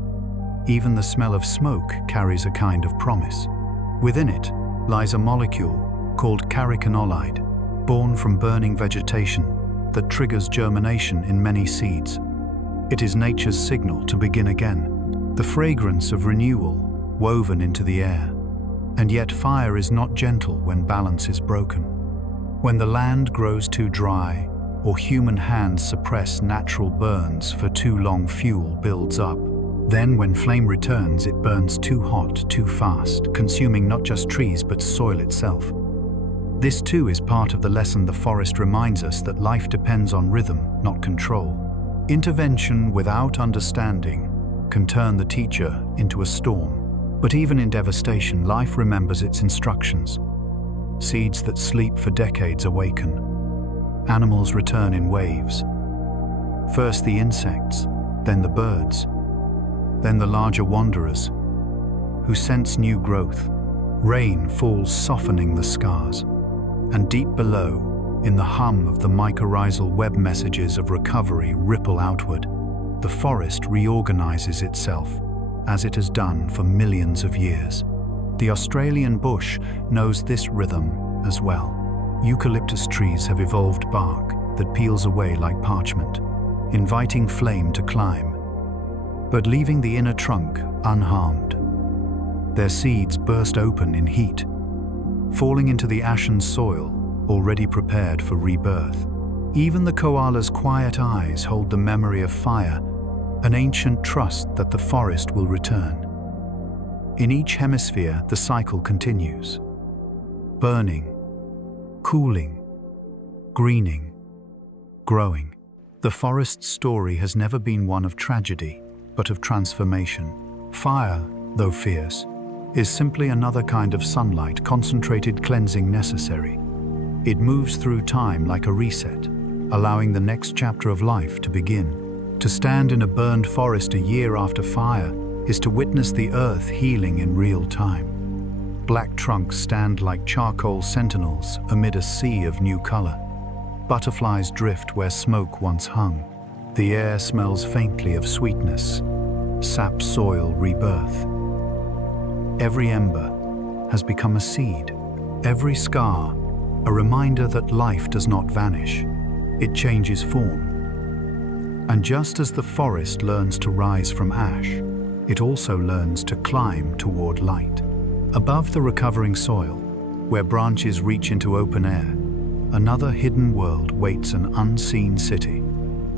Even the smell of smoke carries a kind of promise. Within it lies a molecule called carotenoid, born from burning vegetation, that triggers germination in many seeds. It is nature's signal to begin again, the fragrance of renewal woven into the air. And yet fire is not gentle when balance is broken. When the land grows too dry, or human hands suppress natural burns for too long, fuel builds up. Then when flame returns, it burns too hot, too fast, consuming not just trees but soil itself. This too is part of the lesson the forest reminds us, that life depends on rhythm, not control. Intervention without understanding can turn the teacher into a storm. But even in devastation, life remembers its instructions. Seeds that sleep for decades awaken. Animals return in waves. First the insects, then the birds, then the larger wanderers, who sense new growth. Rain falls, softening the scars. And deep below, in the hum of the mycorrhizal web, messages of recovery ripple outward. The forest reorganizes itself, as it has done for millions of years. The Australian bush knows this rhythm as well. Eucalyptus trees have evolved bark that peels away like parchment, inviting flame to climb, but leaving the inner trunk unharmed. Their seeds burst open in heat, falling into the ashen soil already prepared for rebirth. Even the koala's quiet eyes hold the memory of fire, an ancient trust that the forest will return. In each hemisphere, the cycle continues. Burning, cooling, greening, growing. The forest's story has never been one of tragedy, but of transformation. Fire, though fierce, is simply another kind of sunlight, concentrated cleansing necessary. It moves through time like a reset, allowing the next chapter of life to begin. To stand in a burned forest a year after fire is to witness the earth healing in real time. Black trunks stand like charcoal sentinels amid a sea of new color. Butterflies drift where smoke once hung. The air smells faintly of sweetness, sap soil rebirth. Every ember has become a seed, every scar a reminder that life does not vanish, it changes form. And just as the forest learns to rise from ash, it also learns to climb toward light. Above the recovering soil, where branches reach into open air, another hidden world waits, an unseen city,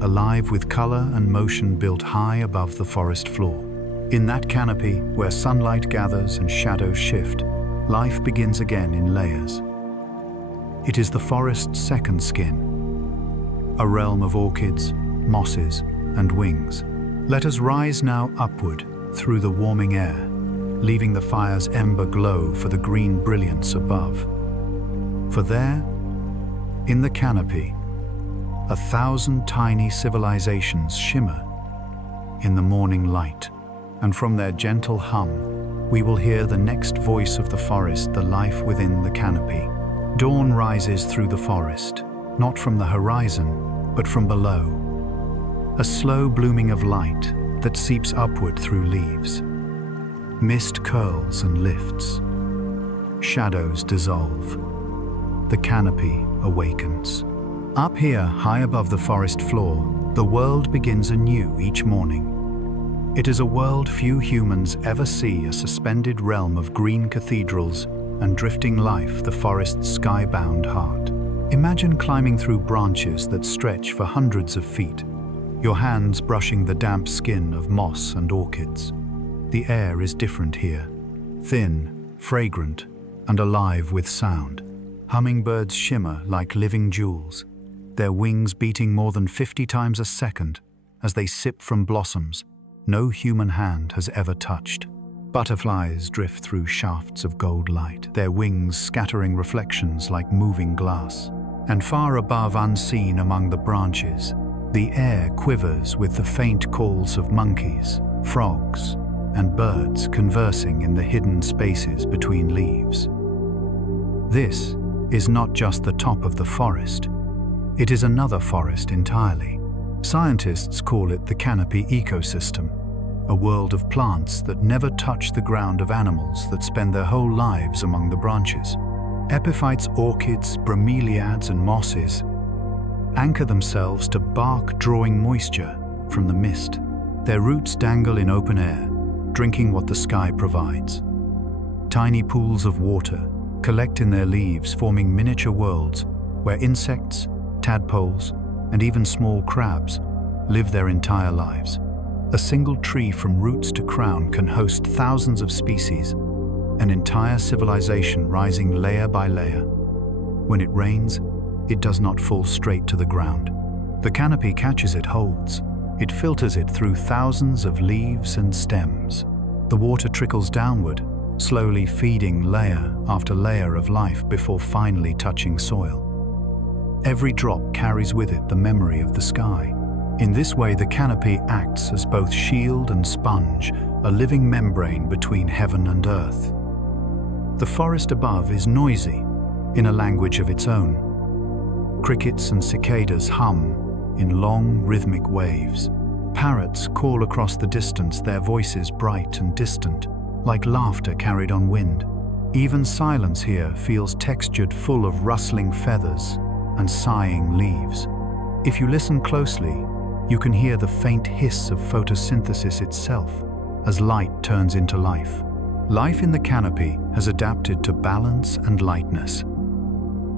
alive with color and motion built high above the forest floor. In that canopy, where sunlight gathers and shadows shift, life begins again in layers. It is the forest's second skin, a realm of orchids, mosses, and wings. Let us rise now upward through the warming air, leaving the fire's ember glow for the green brilliance above. For there, in the canopy, 1,000 tiny civilizations shimmer in the morning light, and from their gentle hum, we will hear the next voice of the forest, the life within the canopy. Dawn rises through the forest, not from the horizon, but from below. A slow blooming of light that seeps upward through leaves. Mist curls and lifts. Shadows dissolve. The canopy awakens. Up here, high above the forest floor, the world begins anew each morning. It is a world few humans ever see, a suspended realm of green cathedrals and drifting life, the forest's sky-bound heart. Imagine climbing through branches that stretch for hundreds of feet, your hands brushing the damp skin of moss and orchids. The air is different here, thin, fragrant, and alive with sound. Hummingbirds shimmer like living jewels, their wings beating more than 50 times a second as they sip from blossoms no human hand has ever touched. Butterflies drift through shafts of gold light, their wings scattering reflections like moving glass. And far above, unseen among the branches, the air quivers with the faint calls of monkeys, frogs, and birds conversing in the hidden spaces between leaves. This is not just the top of the forest. It is another forest entirely. Scientists call it the canopy ecosystem, a world of plants that never touch the ground, of animals that spend their whole lives among the branches. Epiphytes, orchids, bromeliads, and mosses anchor themselves to bark, drawing moisture from the mist. Their roots dangle in open air, drinking what the sky provides. Tiny pools of water collect in their leaves, forming miniature worlds where insects, tadpoles, and even small crabs live their entire lives. A single tree from roots to crown can host thousands of species, an entire civilization rising layer by layer. When it rains, it does not fall straight to the ground. The canopy catches it, holds. It filters it through thousands of leaves and stems. The water trickles downward, slowly feeding layer after layer of life before finally touching soil. Every drop carries with it the memory of the sky. In this way, the canopy acts as both shield and sponge, a living membrane between heaven and earth. The forest above is noisy, in a language of its own. Crickets and cicadas hum in long, rhythmic waves. Parrots call across the distance, their voices bright and distant, like laughter carried on wind. Even silence here feels textured, full of rustling feathers and sighing leaves. If you listen closely, you can hear the faint hiss of photosynthesis itself as light turns into life. Life in the canopy has adapted to balance and lightness.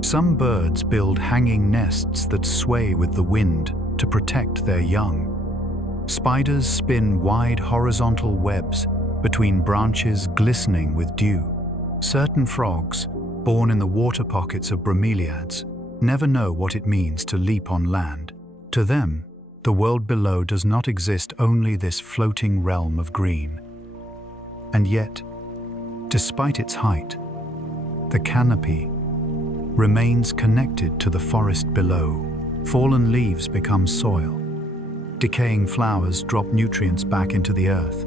Some birds build hanging nests that sway with the wind to protect their young. Spiders spin wide horizontal webs between branches glistening with dew. Certain frogs, born in the water pockets of bromeliads, never know what it means to leap on land. To them, the world below does not exist, only this floating realm of green. And yet, despite its height, the canopy remains connected to the forest below. Fallen leaves become soil. Decaying flowers drop nutrients back into the earth.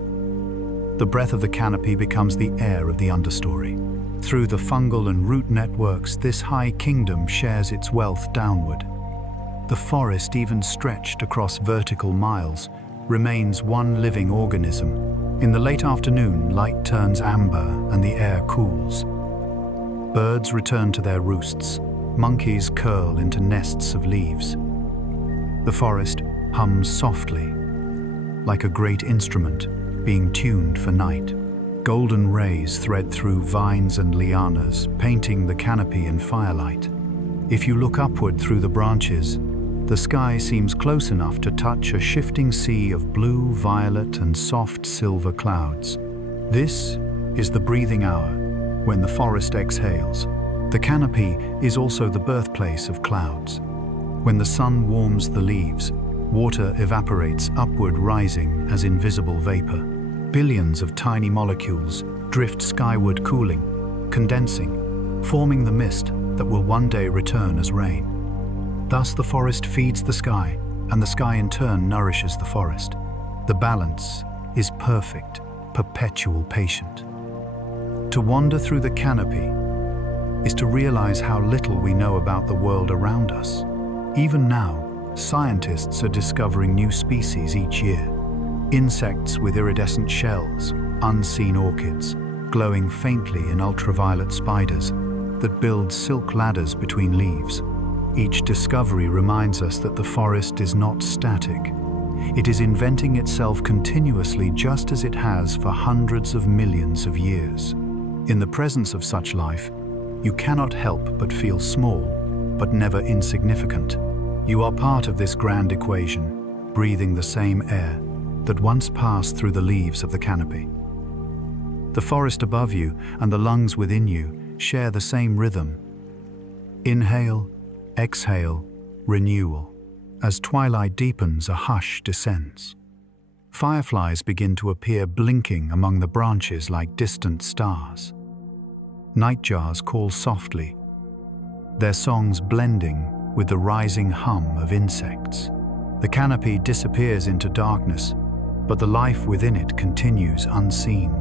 The breath of the canopy becomes the air of the understory. Through the fungal and root networks, this high kingdom shares its wealth downward. The forest, even stretched across vertical miles, remains one living organism. In the late afternoon, light turns amber and the air cools. Birds return to their roosts. Monkeys curl into nests of leaves. The forest hums softly, like a great instrument being tuned for night. Golden rays thread through vines and lianas, painting the canopy in firelight. If you look upward through the branches, the sky seems close enough to touch a shifting sea of blue, violet, and soft silver clouds. This is the breathing hour, when the forest exhales. The canopy is also the birthplace of clouds. When the sun warms the leaves, water evaporates upward, rising as invisible vapor. Billions of tiny molecules drift skyward, cooling, condensing, forming the mist that will one day return as rain. Thus the forest feeds the sky, and the sky in turn nourishes the forest. The balance is perfect, perpetual, patient. To wander through the canopy is to realize how little we know about the world around us. Even now, scientists are discovering new species each year. Insects with iridescent shells, unseen orchids, glowing faintly in ultraviolet spiders that build silk ladders between leaves. Each discovery reminds us that the forest is not static. It is inventing itself continuously, just as it has for hundreds of millions of years. In the presence of such life, you cannot help but feel small, but never insignificant. You are part of this grand equation, breathing the same air that once passed through the leaves of the canopy. The forest above you and the lungs within you share the same rhythm. Inhale, exhale, renewal. As twilight deepens, a hush descends. Fireflies begin to appear, blinking among the branches like distant stars. Nightjars call softly, their songs blending with the rising hum of insects. The canopy disappears into darkness, but the life within it continues unseen,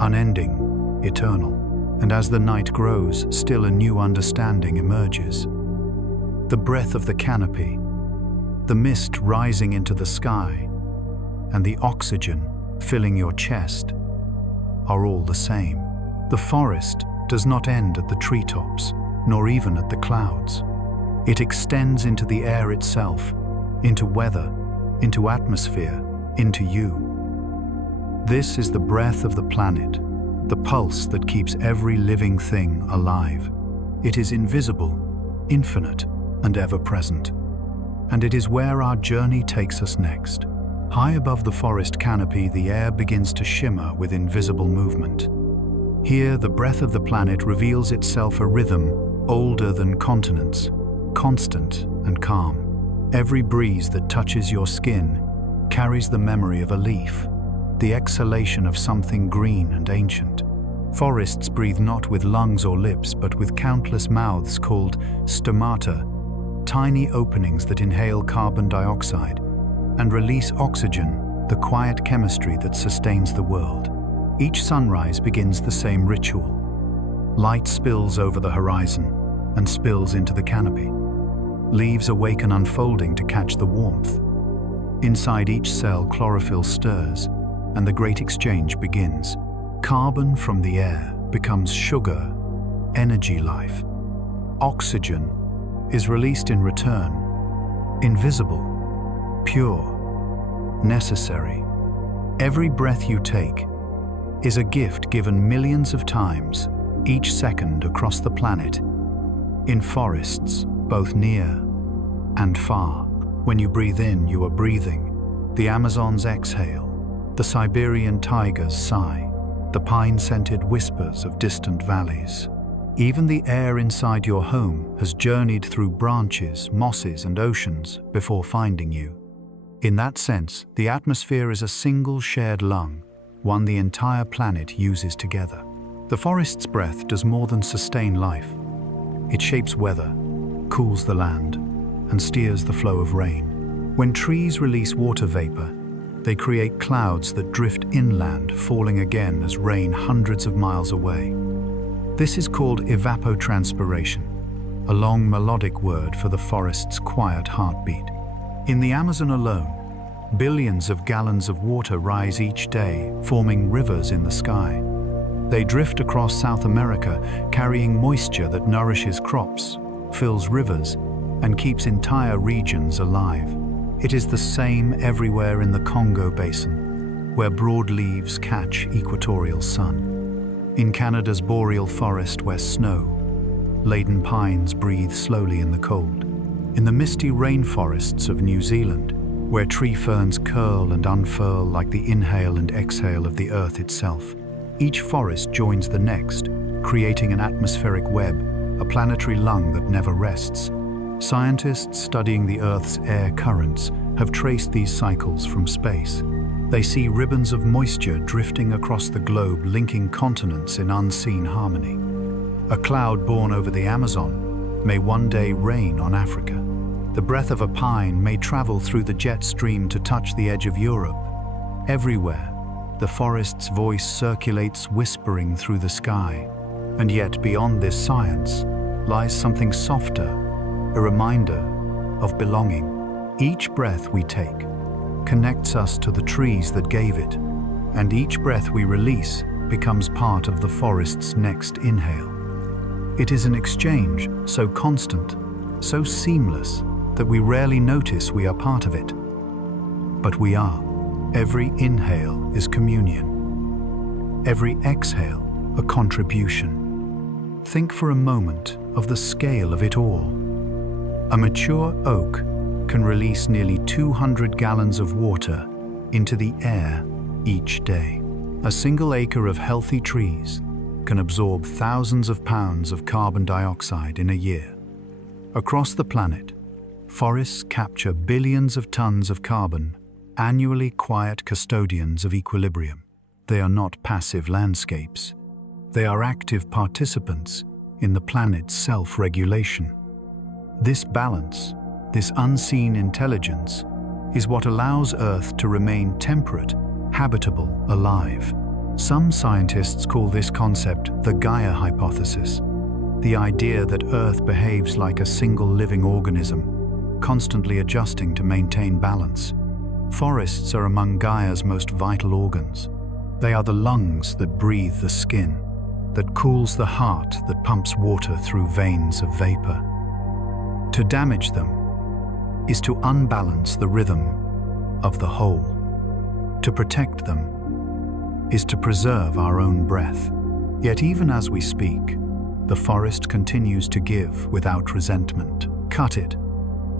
unending, eternal. And as the night grows, still a new understanding emerges. The breath of the canopy, the mist rising into the sky, and the oxygen filling your chest are all the same. The forest does not end at the treetops, nor even at the clouds. It extends into the air itself, into weather, into atmosphere, into you. This is the breath of the planet, the pulse that keeps every living thing alive. It is invisible, infinite, and ever-present. And it is where our journey takes us next. High above the forest canopy, the air begins to shimmer with invisible movement. Here, the breath of the planet reveals itself a rhythm older than continents, constant and calm. Every breeze that touches your skin carries the memory of a leaf, the exhalation of something green and ancient. Forests breathe not with lungs or lips, but with countless mouths called stomata, tiny openings that inhale carbon dioxide and release oxygen, the quiet chemistry that sustains the world. Each sunrise begins the same ritual. Light spills over the horizon and spills into the canopy. Leaves awaken, unfolding to catch the warmth. Inside each cell, chlorophyll stirs, and the great exchange begins. Carbon from the air becomes sugar, energy, life. Oxygen is released in return, invisible, pure, necessary. Every breath you take is a gift given millions of times, each second across the planet. In forests, both near and far, when you breathe in, you are breathing. The Amazon's exhale, the Siberian tiger's sigh, the pine-scented whispers of distant valleys. Even the air inside your home has journeyed through branches, mosses, and oceans before finding you. In that sense, the atmosphere is a single shared lung, one the entire planet uses together. The forest's breath does more than sustain life. It shapes weather, cools the land, and steers the flow of rain. When trees release water vapor, they create clouds that drift inland, falling again as rain hundreds of miles away. This is called evapotranspiration, a long melodic word for the forest's quiet heartbeat. In the Amazon alone, billions of gallons of water rise each day, forming rivers in the sky. They drift across South America, carrying moisture that nourishes crops, fills rivers, and keeps entire regions alive. It is the same everywhere in the Congo Basin, where broadleaves catch equatorial sun. In Canada's boreal forest where snow-laden pines breathe slowly in the cold. In the misty rainforests of New Zealand, where tree ferns curl and unfurl like the inhale and exhale of the earth itself. Each forest joins the next, creating an atmospheric web, a planetary lung that never rests. Scientists studying the Earth's air currents have traced these cycles from space. They see ribbons of moisture drifting across the globe, linking continents in unseen harmony. A cloud born over the Amazon may one day rain on Africa. The breath of a pine may travel through the jet stream to touch the edge of Europe. Everywhere, the forest's voice circulates, whispering through the sky. And yet, beyond this science, lies something softer, a reminder of belonging. Each breath we take connects us to the trees that gave it, and each breath we release becomes part of the forest's next inhale. It is an exchange so constant, so seamless, that we rarely notice we are part of it. But we are. Every inhale is communion. Every exhale, a contribution. Think for a moment of the scale of it all. A mature oak can release nearly 200 gallons of water into the air each day. A single acre of healthy trees can absorb thousands of pounds of carbon dioxide in a year. Across the planet, forests capture billions of tons of carbon, annually quiet custodians of equilibrium. They are not passive landscapes. They are active participants in the planet's self-regulation. This balance, this unseen intelligence, is what allows Earth to remain temperate, habitable, alive. Some scientists call this concept the Gaia hypothesis, the idea that Earth behaves like a single living organism, constantly adjusting to maintain balance. Forests are among Gaia's most vital organs. They are the lungs that breathe the skin, that cools the heart, that pumps water through veins of vapor. To damage them is to unbalance the rhythm of the whole. To protect them is to preserve our own breath. Yet even as we speak, the forest continues to give without resentment. Cut it,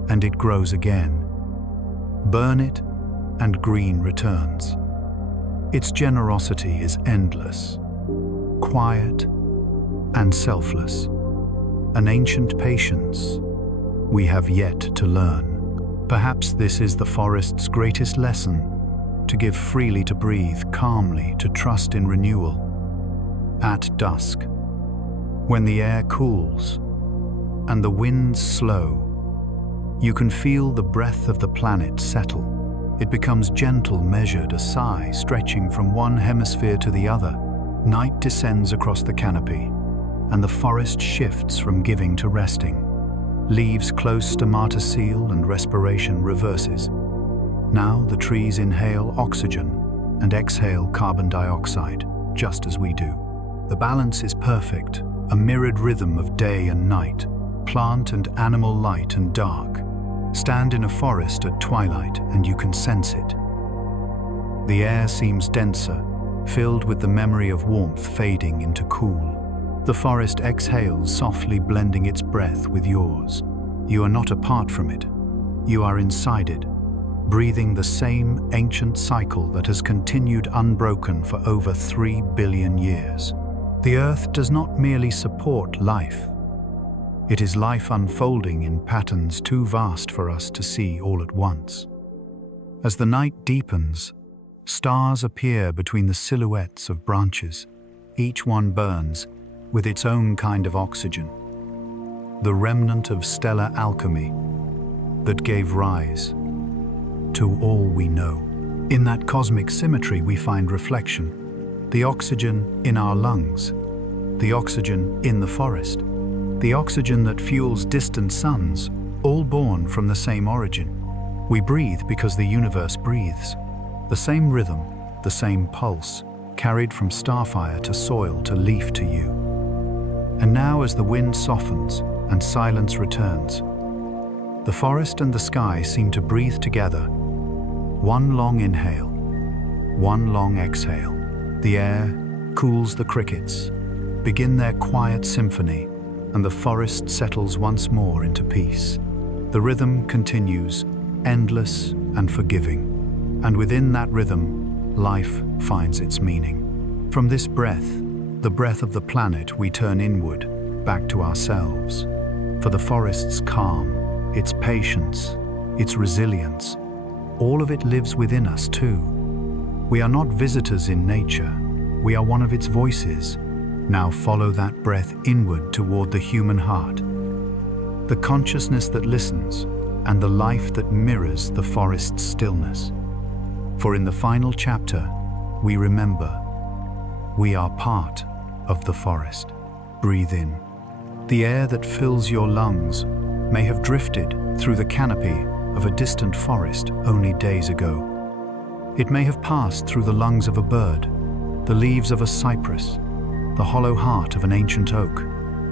and it grows again. Burn it, and green returns. Its generosity is endless, quiet, and selfless. An ancient patience we have yet to learn. Perhaps this is the forest's greatest lesson: to give freely, to breathe calmly, to trust in renewal. At dusk, when the air cools and the winds slow, you can feel the breath of the planet settle. It becomes gentle, measured, a sigh stretching from one hemisphere to the other. Night descends across the canopy, and the forest shifts from giving to resting. Leaves close stomata seal and respiration reverses. Now the trees inhale oxygen and exhale carbon dioxide, just as we do. The balance is perfect, a mirrored rhythm of day and night, plant and animal, light and dark. Stand in a forest at twilight and you can sense it. The air seems denser, filled with the memory of warmth fading into cool. The forest exhales, softly blending its breath with yours. You are not apart from it. You are inside it, breathing the same ancient cycle that has continued unbroken for over 3 billion years. The earth does not merely support life. It is life unfolding in patterns too vast for us to see all at once. As the night deepens, stars appear between the silhouettes of branches. Each one burns with its own kind of oxygen, the remnant of stellar alchemy that gave rise to all we know. In that cosmic symmetry we find reflection, the oxygen in our lungs, the oxygen in the forest, the oxygen that fuels distant suns, all born from the same origin. We breathe because the universe breathes. The same rhythm, the same pulse, carried from starfire to soil to leaf to you. And now as the wind softens and silence returns, the forest and the sky seem to breathe together. One long inhale, one long exhale. The air cools the crickets, begin their quiet symphony, and the forest settles once more into peace. The rhythm continues, endless and forgiving. And within that rhythm, life finds its meaning. From this breath, the breath of the planet, we turn inward, back to ourselves. For the forest's calm, its patience, its resilience, all of it lives within us too. We are not visitors in nature, we are one of its voices. Now follow that breath inward toward the human heart, the consciousness that listens, and the life that mirrors the forest's stillness. For in the final chapter, we remember, we are part of the forest. Breathe in. The air that fills your lungs may have drifted through the canopy of a distant forest only days ago. It may have passed through the lungs of a bird, the leaves of a cypress, the hollow heart of an ancient oak.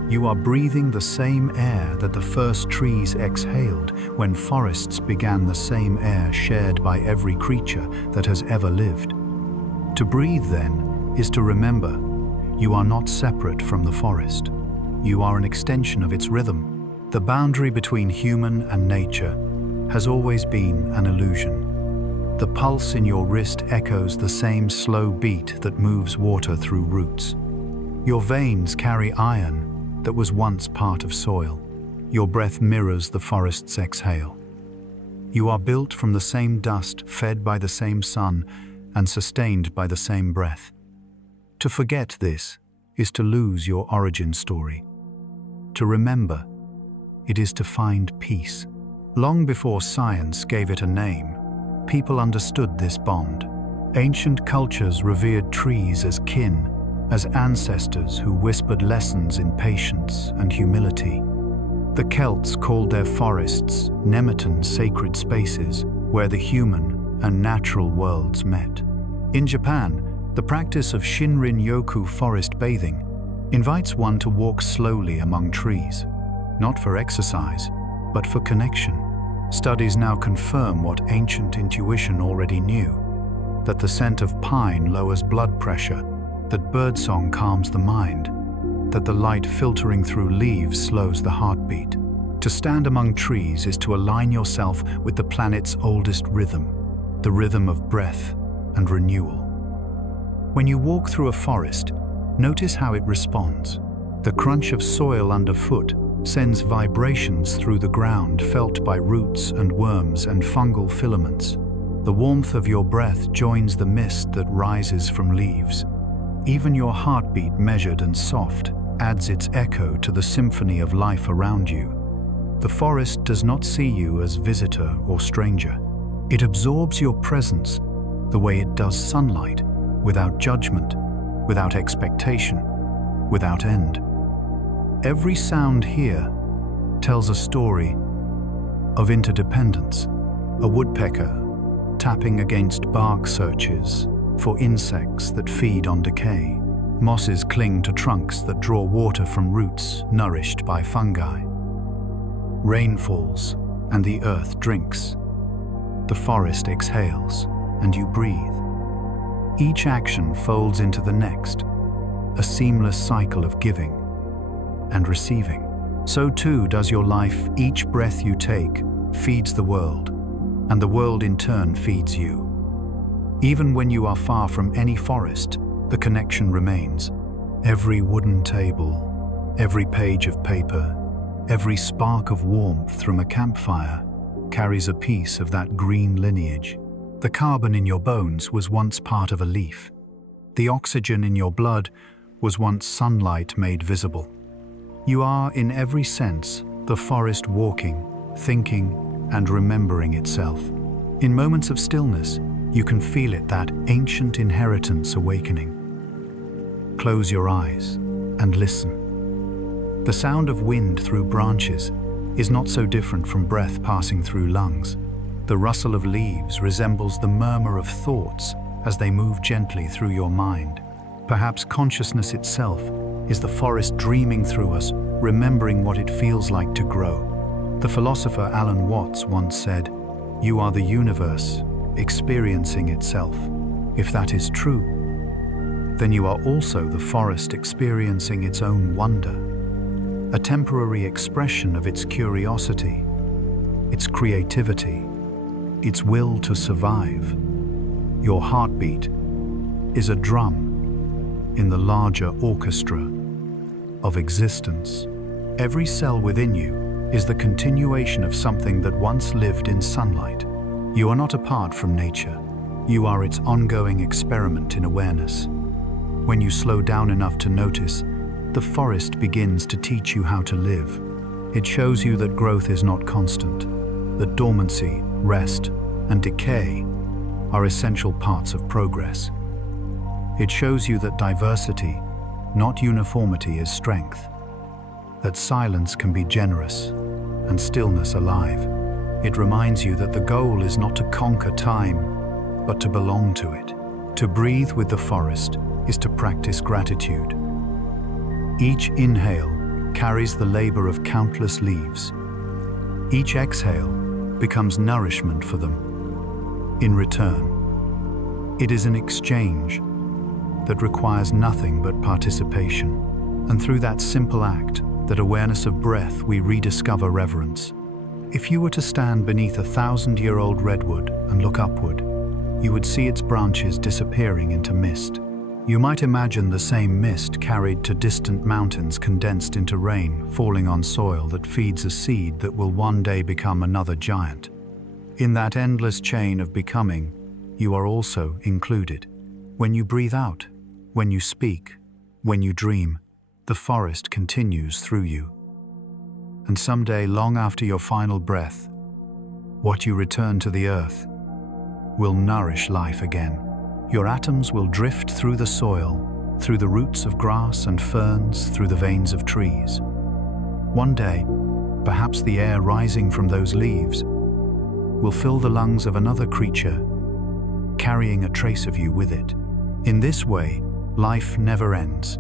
You are breathing the same air that the first trees exhaled when forests began, the same air shared by every creature that has ever lived. To breathe, then, is to remember you are not separate from the forest. You are an extension of its rhythm. The boundary between human and nature has always been an illusion. The pulse in your wrist echoes the same slow beat that moves water through roots. Your veins carry iron that was once part of soil. Your breath mirrors the forest's exhale. You are built from the same dust, fed by the same sun, and sustained by the same breath. To forget this is to lose your origin story. To remember, it is to find peace. Long before science gave it a name, people understood this bond. Ancient cultures revered trees as kin, as ancestors who whispered lessons in patience and humility. The Celts called their forests Nemeton, sacred spaces where the human and natural worlds met. In Japan, the practice of Shinrin-yoku forest bathing invites one to walk slowly among trees, not for exercise, but for connection. Studies now confirm what ancient intuition already knew, that the scent of pine lowers blood pressure, that birdsong calms the mind, that the light filtering through leaves slows the heartbeat. To stand among trees is to align yourself with the planet's oldest rhythm, the rhythm of breath and renewal. When you walk through a forest, notice how it responds. The crunch of soil underfoot sends vibrations through the ground felt by roots and worms and fungal filaments. The warmth of your breath joins the mist that rises from leaves. Even your heartbeat, measured and soft, adds its echo to the symphony of life around you. The forest does not see you as visitor or stranger. It absorbs your presence the way it does sunlight, without judgment, without expectation, without end. Every sound here tells a story of interdependence. A woodpecker tapping against bark searches for insects that feed on decay. Mosses cling to trunks that draw water from roots nourished by fungi. Rain falls and the earth drinks. The forest exhales and you breathe. Each action folds into the next, a seamless cycle of giving. and receiving. So too does your life. Each breath you take feeds the world, and the world in turn feeds you. Even when you are far from any forest, the connection remains. Every wooden table, every page of paper, every spark of warmth from a campfire carries a piece of that green lineage. The carbon in your bones was once part of a leaf. The oxygen in your blood was once sunlight made visible. You are, in every sense, the forest walking, thinking, and remembering itself. In moments of stillness, you can feel it, that ancient inheritance awakening. Close your eyes and listen. The sound of wind through branches is not so different from breath passing through lungs. The rustle of leaves resembles the murmur of thoughts as they move gently through your mind. Perhaps consciousness itself is the forest dreaming through us, remembering what it feels like to grow. The philosopher Alan Watts once said, "You are the universe experiencing itself." If that is true, then you are also the forest experiencing its own wonder, a temporary expression of its curiosity, its creativity, its will to survive. Your heartbeat is a drum in the larger orchestra of existence. Every cell within you is the continuation of something that once lived in sunlight. You are not apart from nature. You are its ongoing experiment in awareness. When you slow down enough to notice, the forest begins to teach you how to live. It shows you that growth is not constant, that dormancy, rest, and decay are essential parts of progress. It shows you that diversity, not uniformity, is strength, that silence can be generous and stillness alive. It reminds you that the goal is not to conquer time, but to belong to it. To breathe with the forest is to practice gratitude. Each inhale carries the labor of countless leaves. Each exhale becomes nourishment for them. In return, it is an exchange that requires nothing but participation. And through that simple act, that awareness of breath, we rediscover reverence. If you were to stand beneath 1,000-year-old redwood and look upward, you would see its branches disappearing into mist. You might imagine the same mist carried to distant mountains, condensed into rain, falling on soil that feeds a seed that will one day become another giant. In that endless chain of becoming, you are also included. When you breathe out, when you speak, when you dream, the forest continues through you. And someday, long after your final breath, what you return to the earth will nourish life again. Your atoms will drift through the soil, through the roots of grass and ferns, through the veins of trees. One day, perhaps the air rising from those leaves will fill the lungs of another creature, carrying a trace of you with it. In this way, life never ends.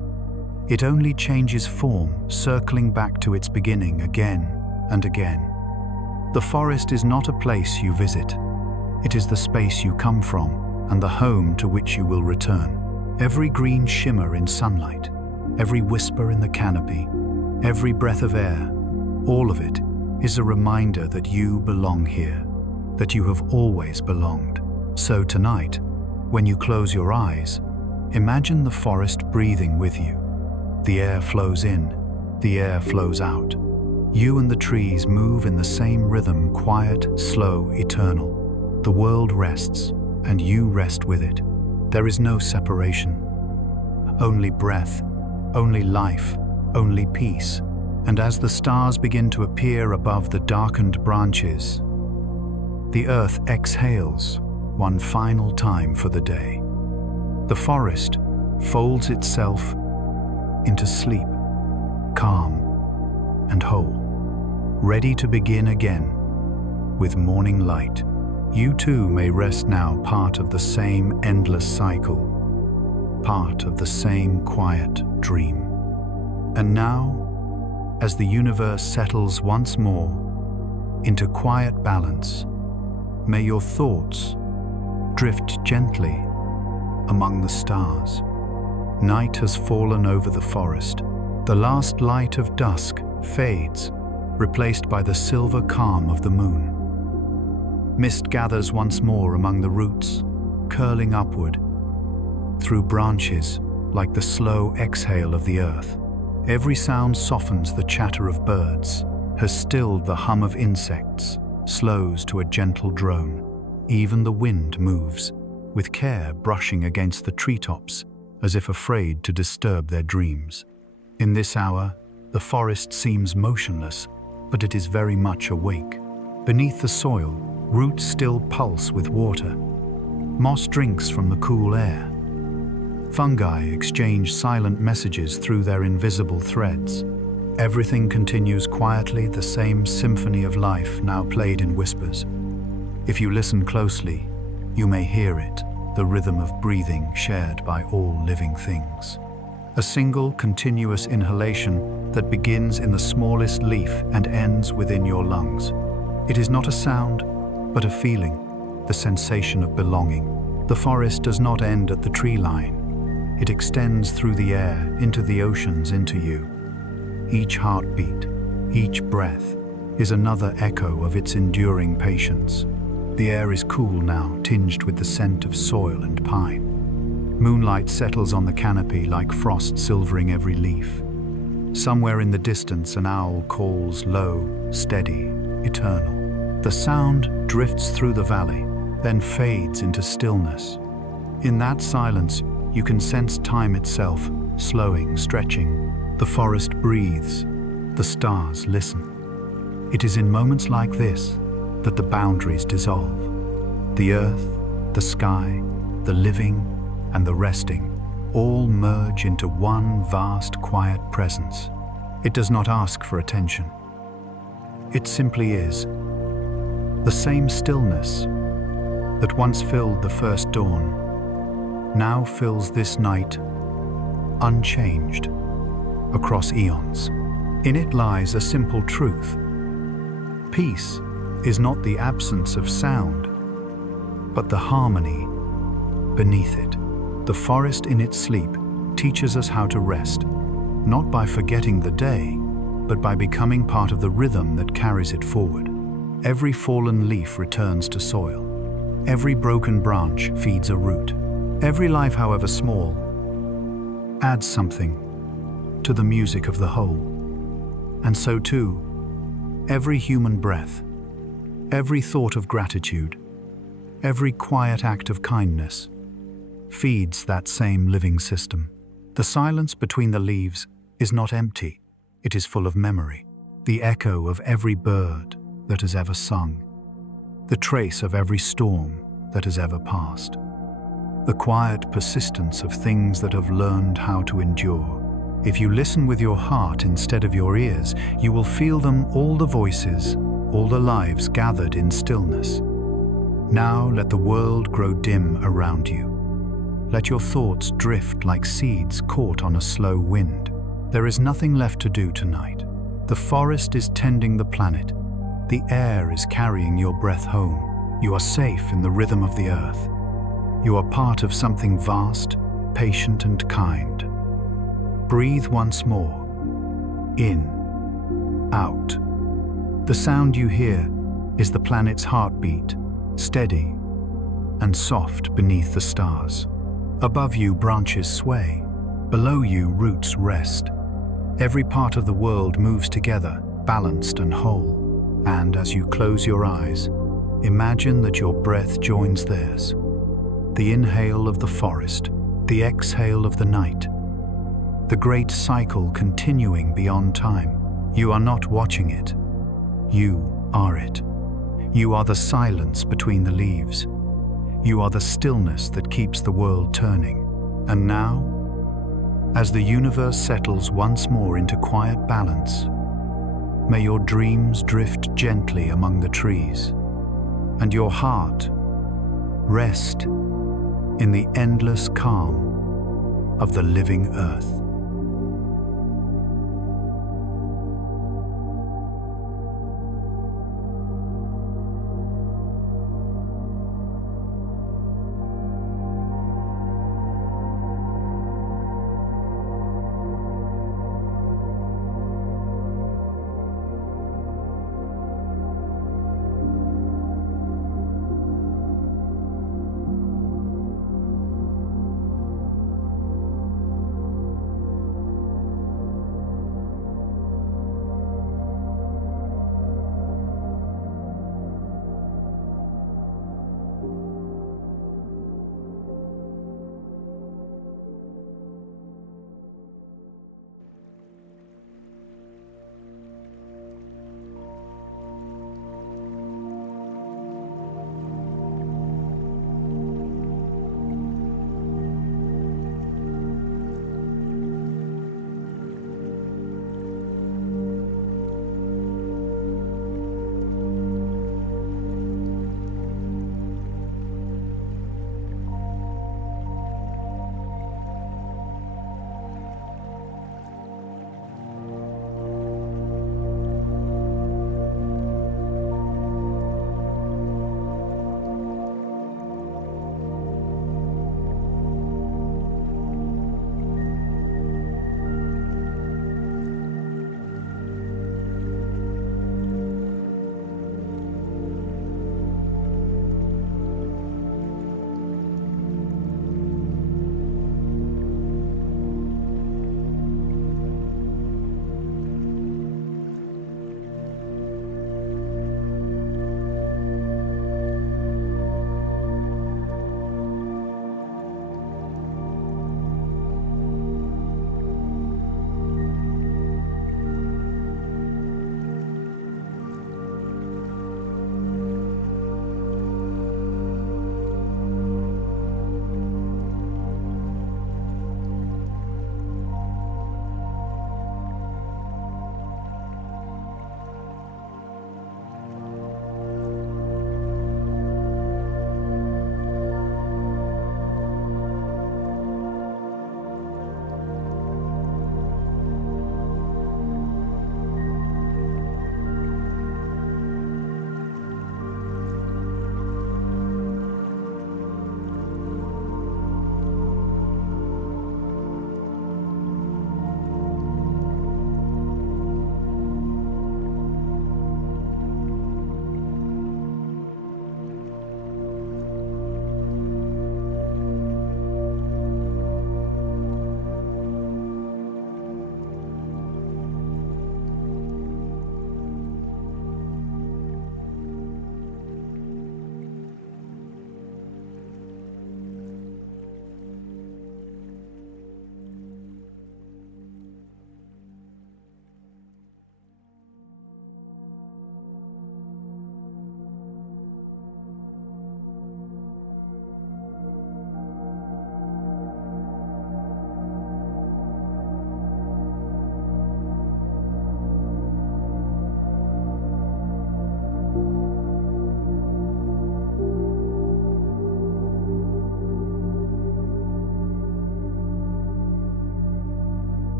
It only changes form, circling back to its beginning again and again. The forest is not a place you visit. It is the space you come from and the home to which you will return. Every green shimmer in sunlight, every whisper in the canopy, every breath of air, all of it is a reminder that you belong here, that you have always belonged. So tonight, when you close your eyes, imagine the forest breathing with you. The air flows in, the air flows out. You and the trees move in the same rhythm, quiet, slow, eternal. The world rests, and you rest with it. There is no separation. Only breath, only life, only peace. And as the stars begin to appear above the darkened branches, the earth exhales one final time for the day. The forest folds itself into sleep, calm and whole, ready to begin again with morning light. You too may rest now, part of the same endless cycle, part of the same quiet dream. And now, as the universe settles once more into quiet balance, may your thoughts drift gently among the stars. Night has fallen over the forest, The last light of dusk fades, replaced by the silver calm of the moon. Mist gathers once more among the roots, curling upward through branches like the slow exhale of the earth. Every sound softens the chatter of birds, has stilled the hum of insects, slows to a gentle drone. Even the wind moves, with care brushing against the treetops, as if afraid to disturb their dreams. In this hour, the forest seems motionless, but it is very much awake. Beneath the soil, roots still pulse with water. Moss drinks from the cool air. Fungi exchange silent messages through their invisible threads. Everything continues quietly, the same symphony of life now played in whispers. If you listen closely, you may hear it, the rhythm of breathing shared by all living things. A single continuous inhalation that begins in the smallest leaf and ends within your lungs. It is not a sound, but a feeling, the sensation of belonging. The forest does not end at the tree line. It extends through the air, into the oceans, into you. Each heartbeat, each breath, is another echo of its enduring patience. The air is cool now, tinged with the scent of soil and pine. Moonlight settles on the canopy like frost silvering every leaf. Somewhere in the distance, an owl calls low, steady, eternal. The sound drifts through the valley, then fades into stillness. In that silence, you can sense time itself, slowing, stretching. The forest breathes, the stars listen. It is in moments like this that the boundaries dissolve. The earth, the sky, the living, and the resting all merge into one vast, quiet presence. It does not ask for attention. It simply is. The same stillness that once filled the first dawn now fills this night, unchanged, across eons. In it lies a simple truth. Peace is not the absence of sound, but the harmony beneath it. The forest in its sleep teaches us how to rest, not by forgetting the day, but by becoming part of the rhythm that carries it forward. Every fallen leaf returns to soil. Every broken branch feeds a root. Every life, however small, adds something to the music of the whole. And so too, every human breath, every thought of gratitude, every quiet act of kindness feeds that same living system. The silence between the leaves is not empty, it is full of memory, the echo of every bird that has ever sung, the trace of every storm that has ever passed, the quiet persistence of things that have learned how to endure. If you listen with your heart instead of your ears, you will feel them, all the voices, all the lives gathered in stillness. Now let the world grow dim around you. Let your thoughts drift like seeds caught on a slow wind. There is nothing left to do tonight. The forest is tending the planet. The air is carrying your breath home. You are safe in the rhythm of the earth. You are part of something vast, patient and kind. Breathe once more. In, out. The sound you hear is the planet's heartbeat, steady and soft beneath the stars. Above you, branches sway. Below you, roots rest. Every part of the world moves together, balanced and whole. And as you close your eyes, imagine that your breath joins theirs. The inhale of the forest, the exhale of the night. The great cycle continuing beyond time. You are not watching it. You are it. You are the silence between the leaves. You are the stillness that keeps the world turning. And now, as the universe settles once more into quiet balance, may your dreams drift gently among the trees, and your heart rest in the endless calm of the living earth.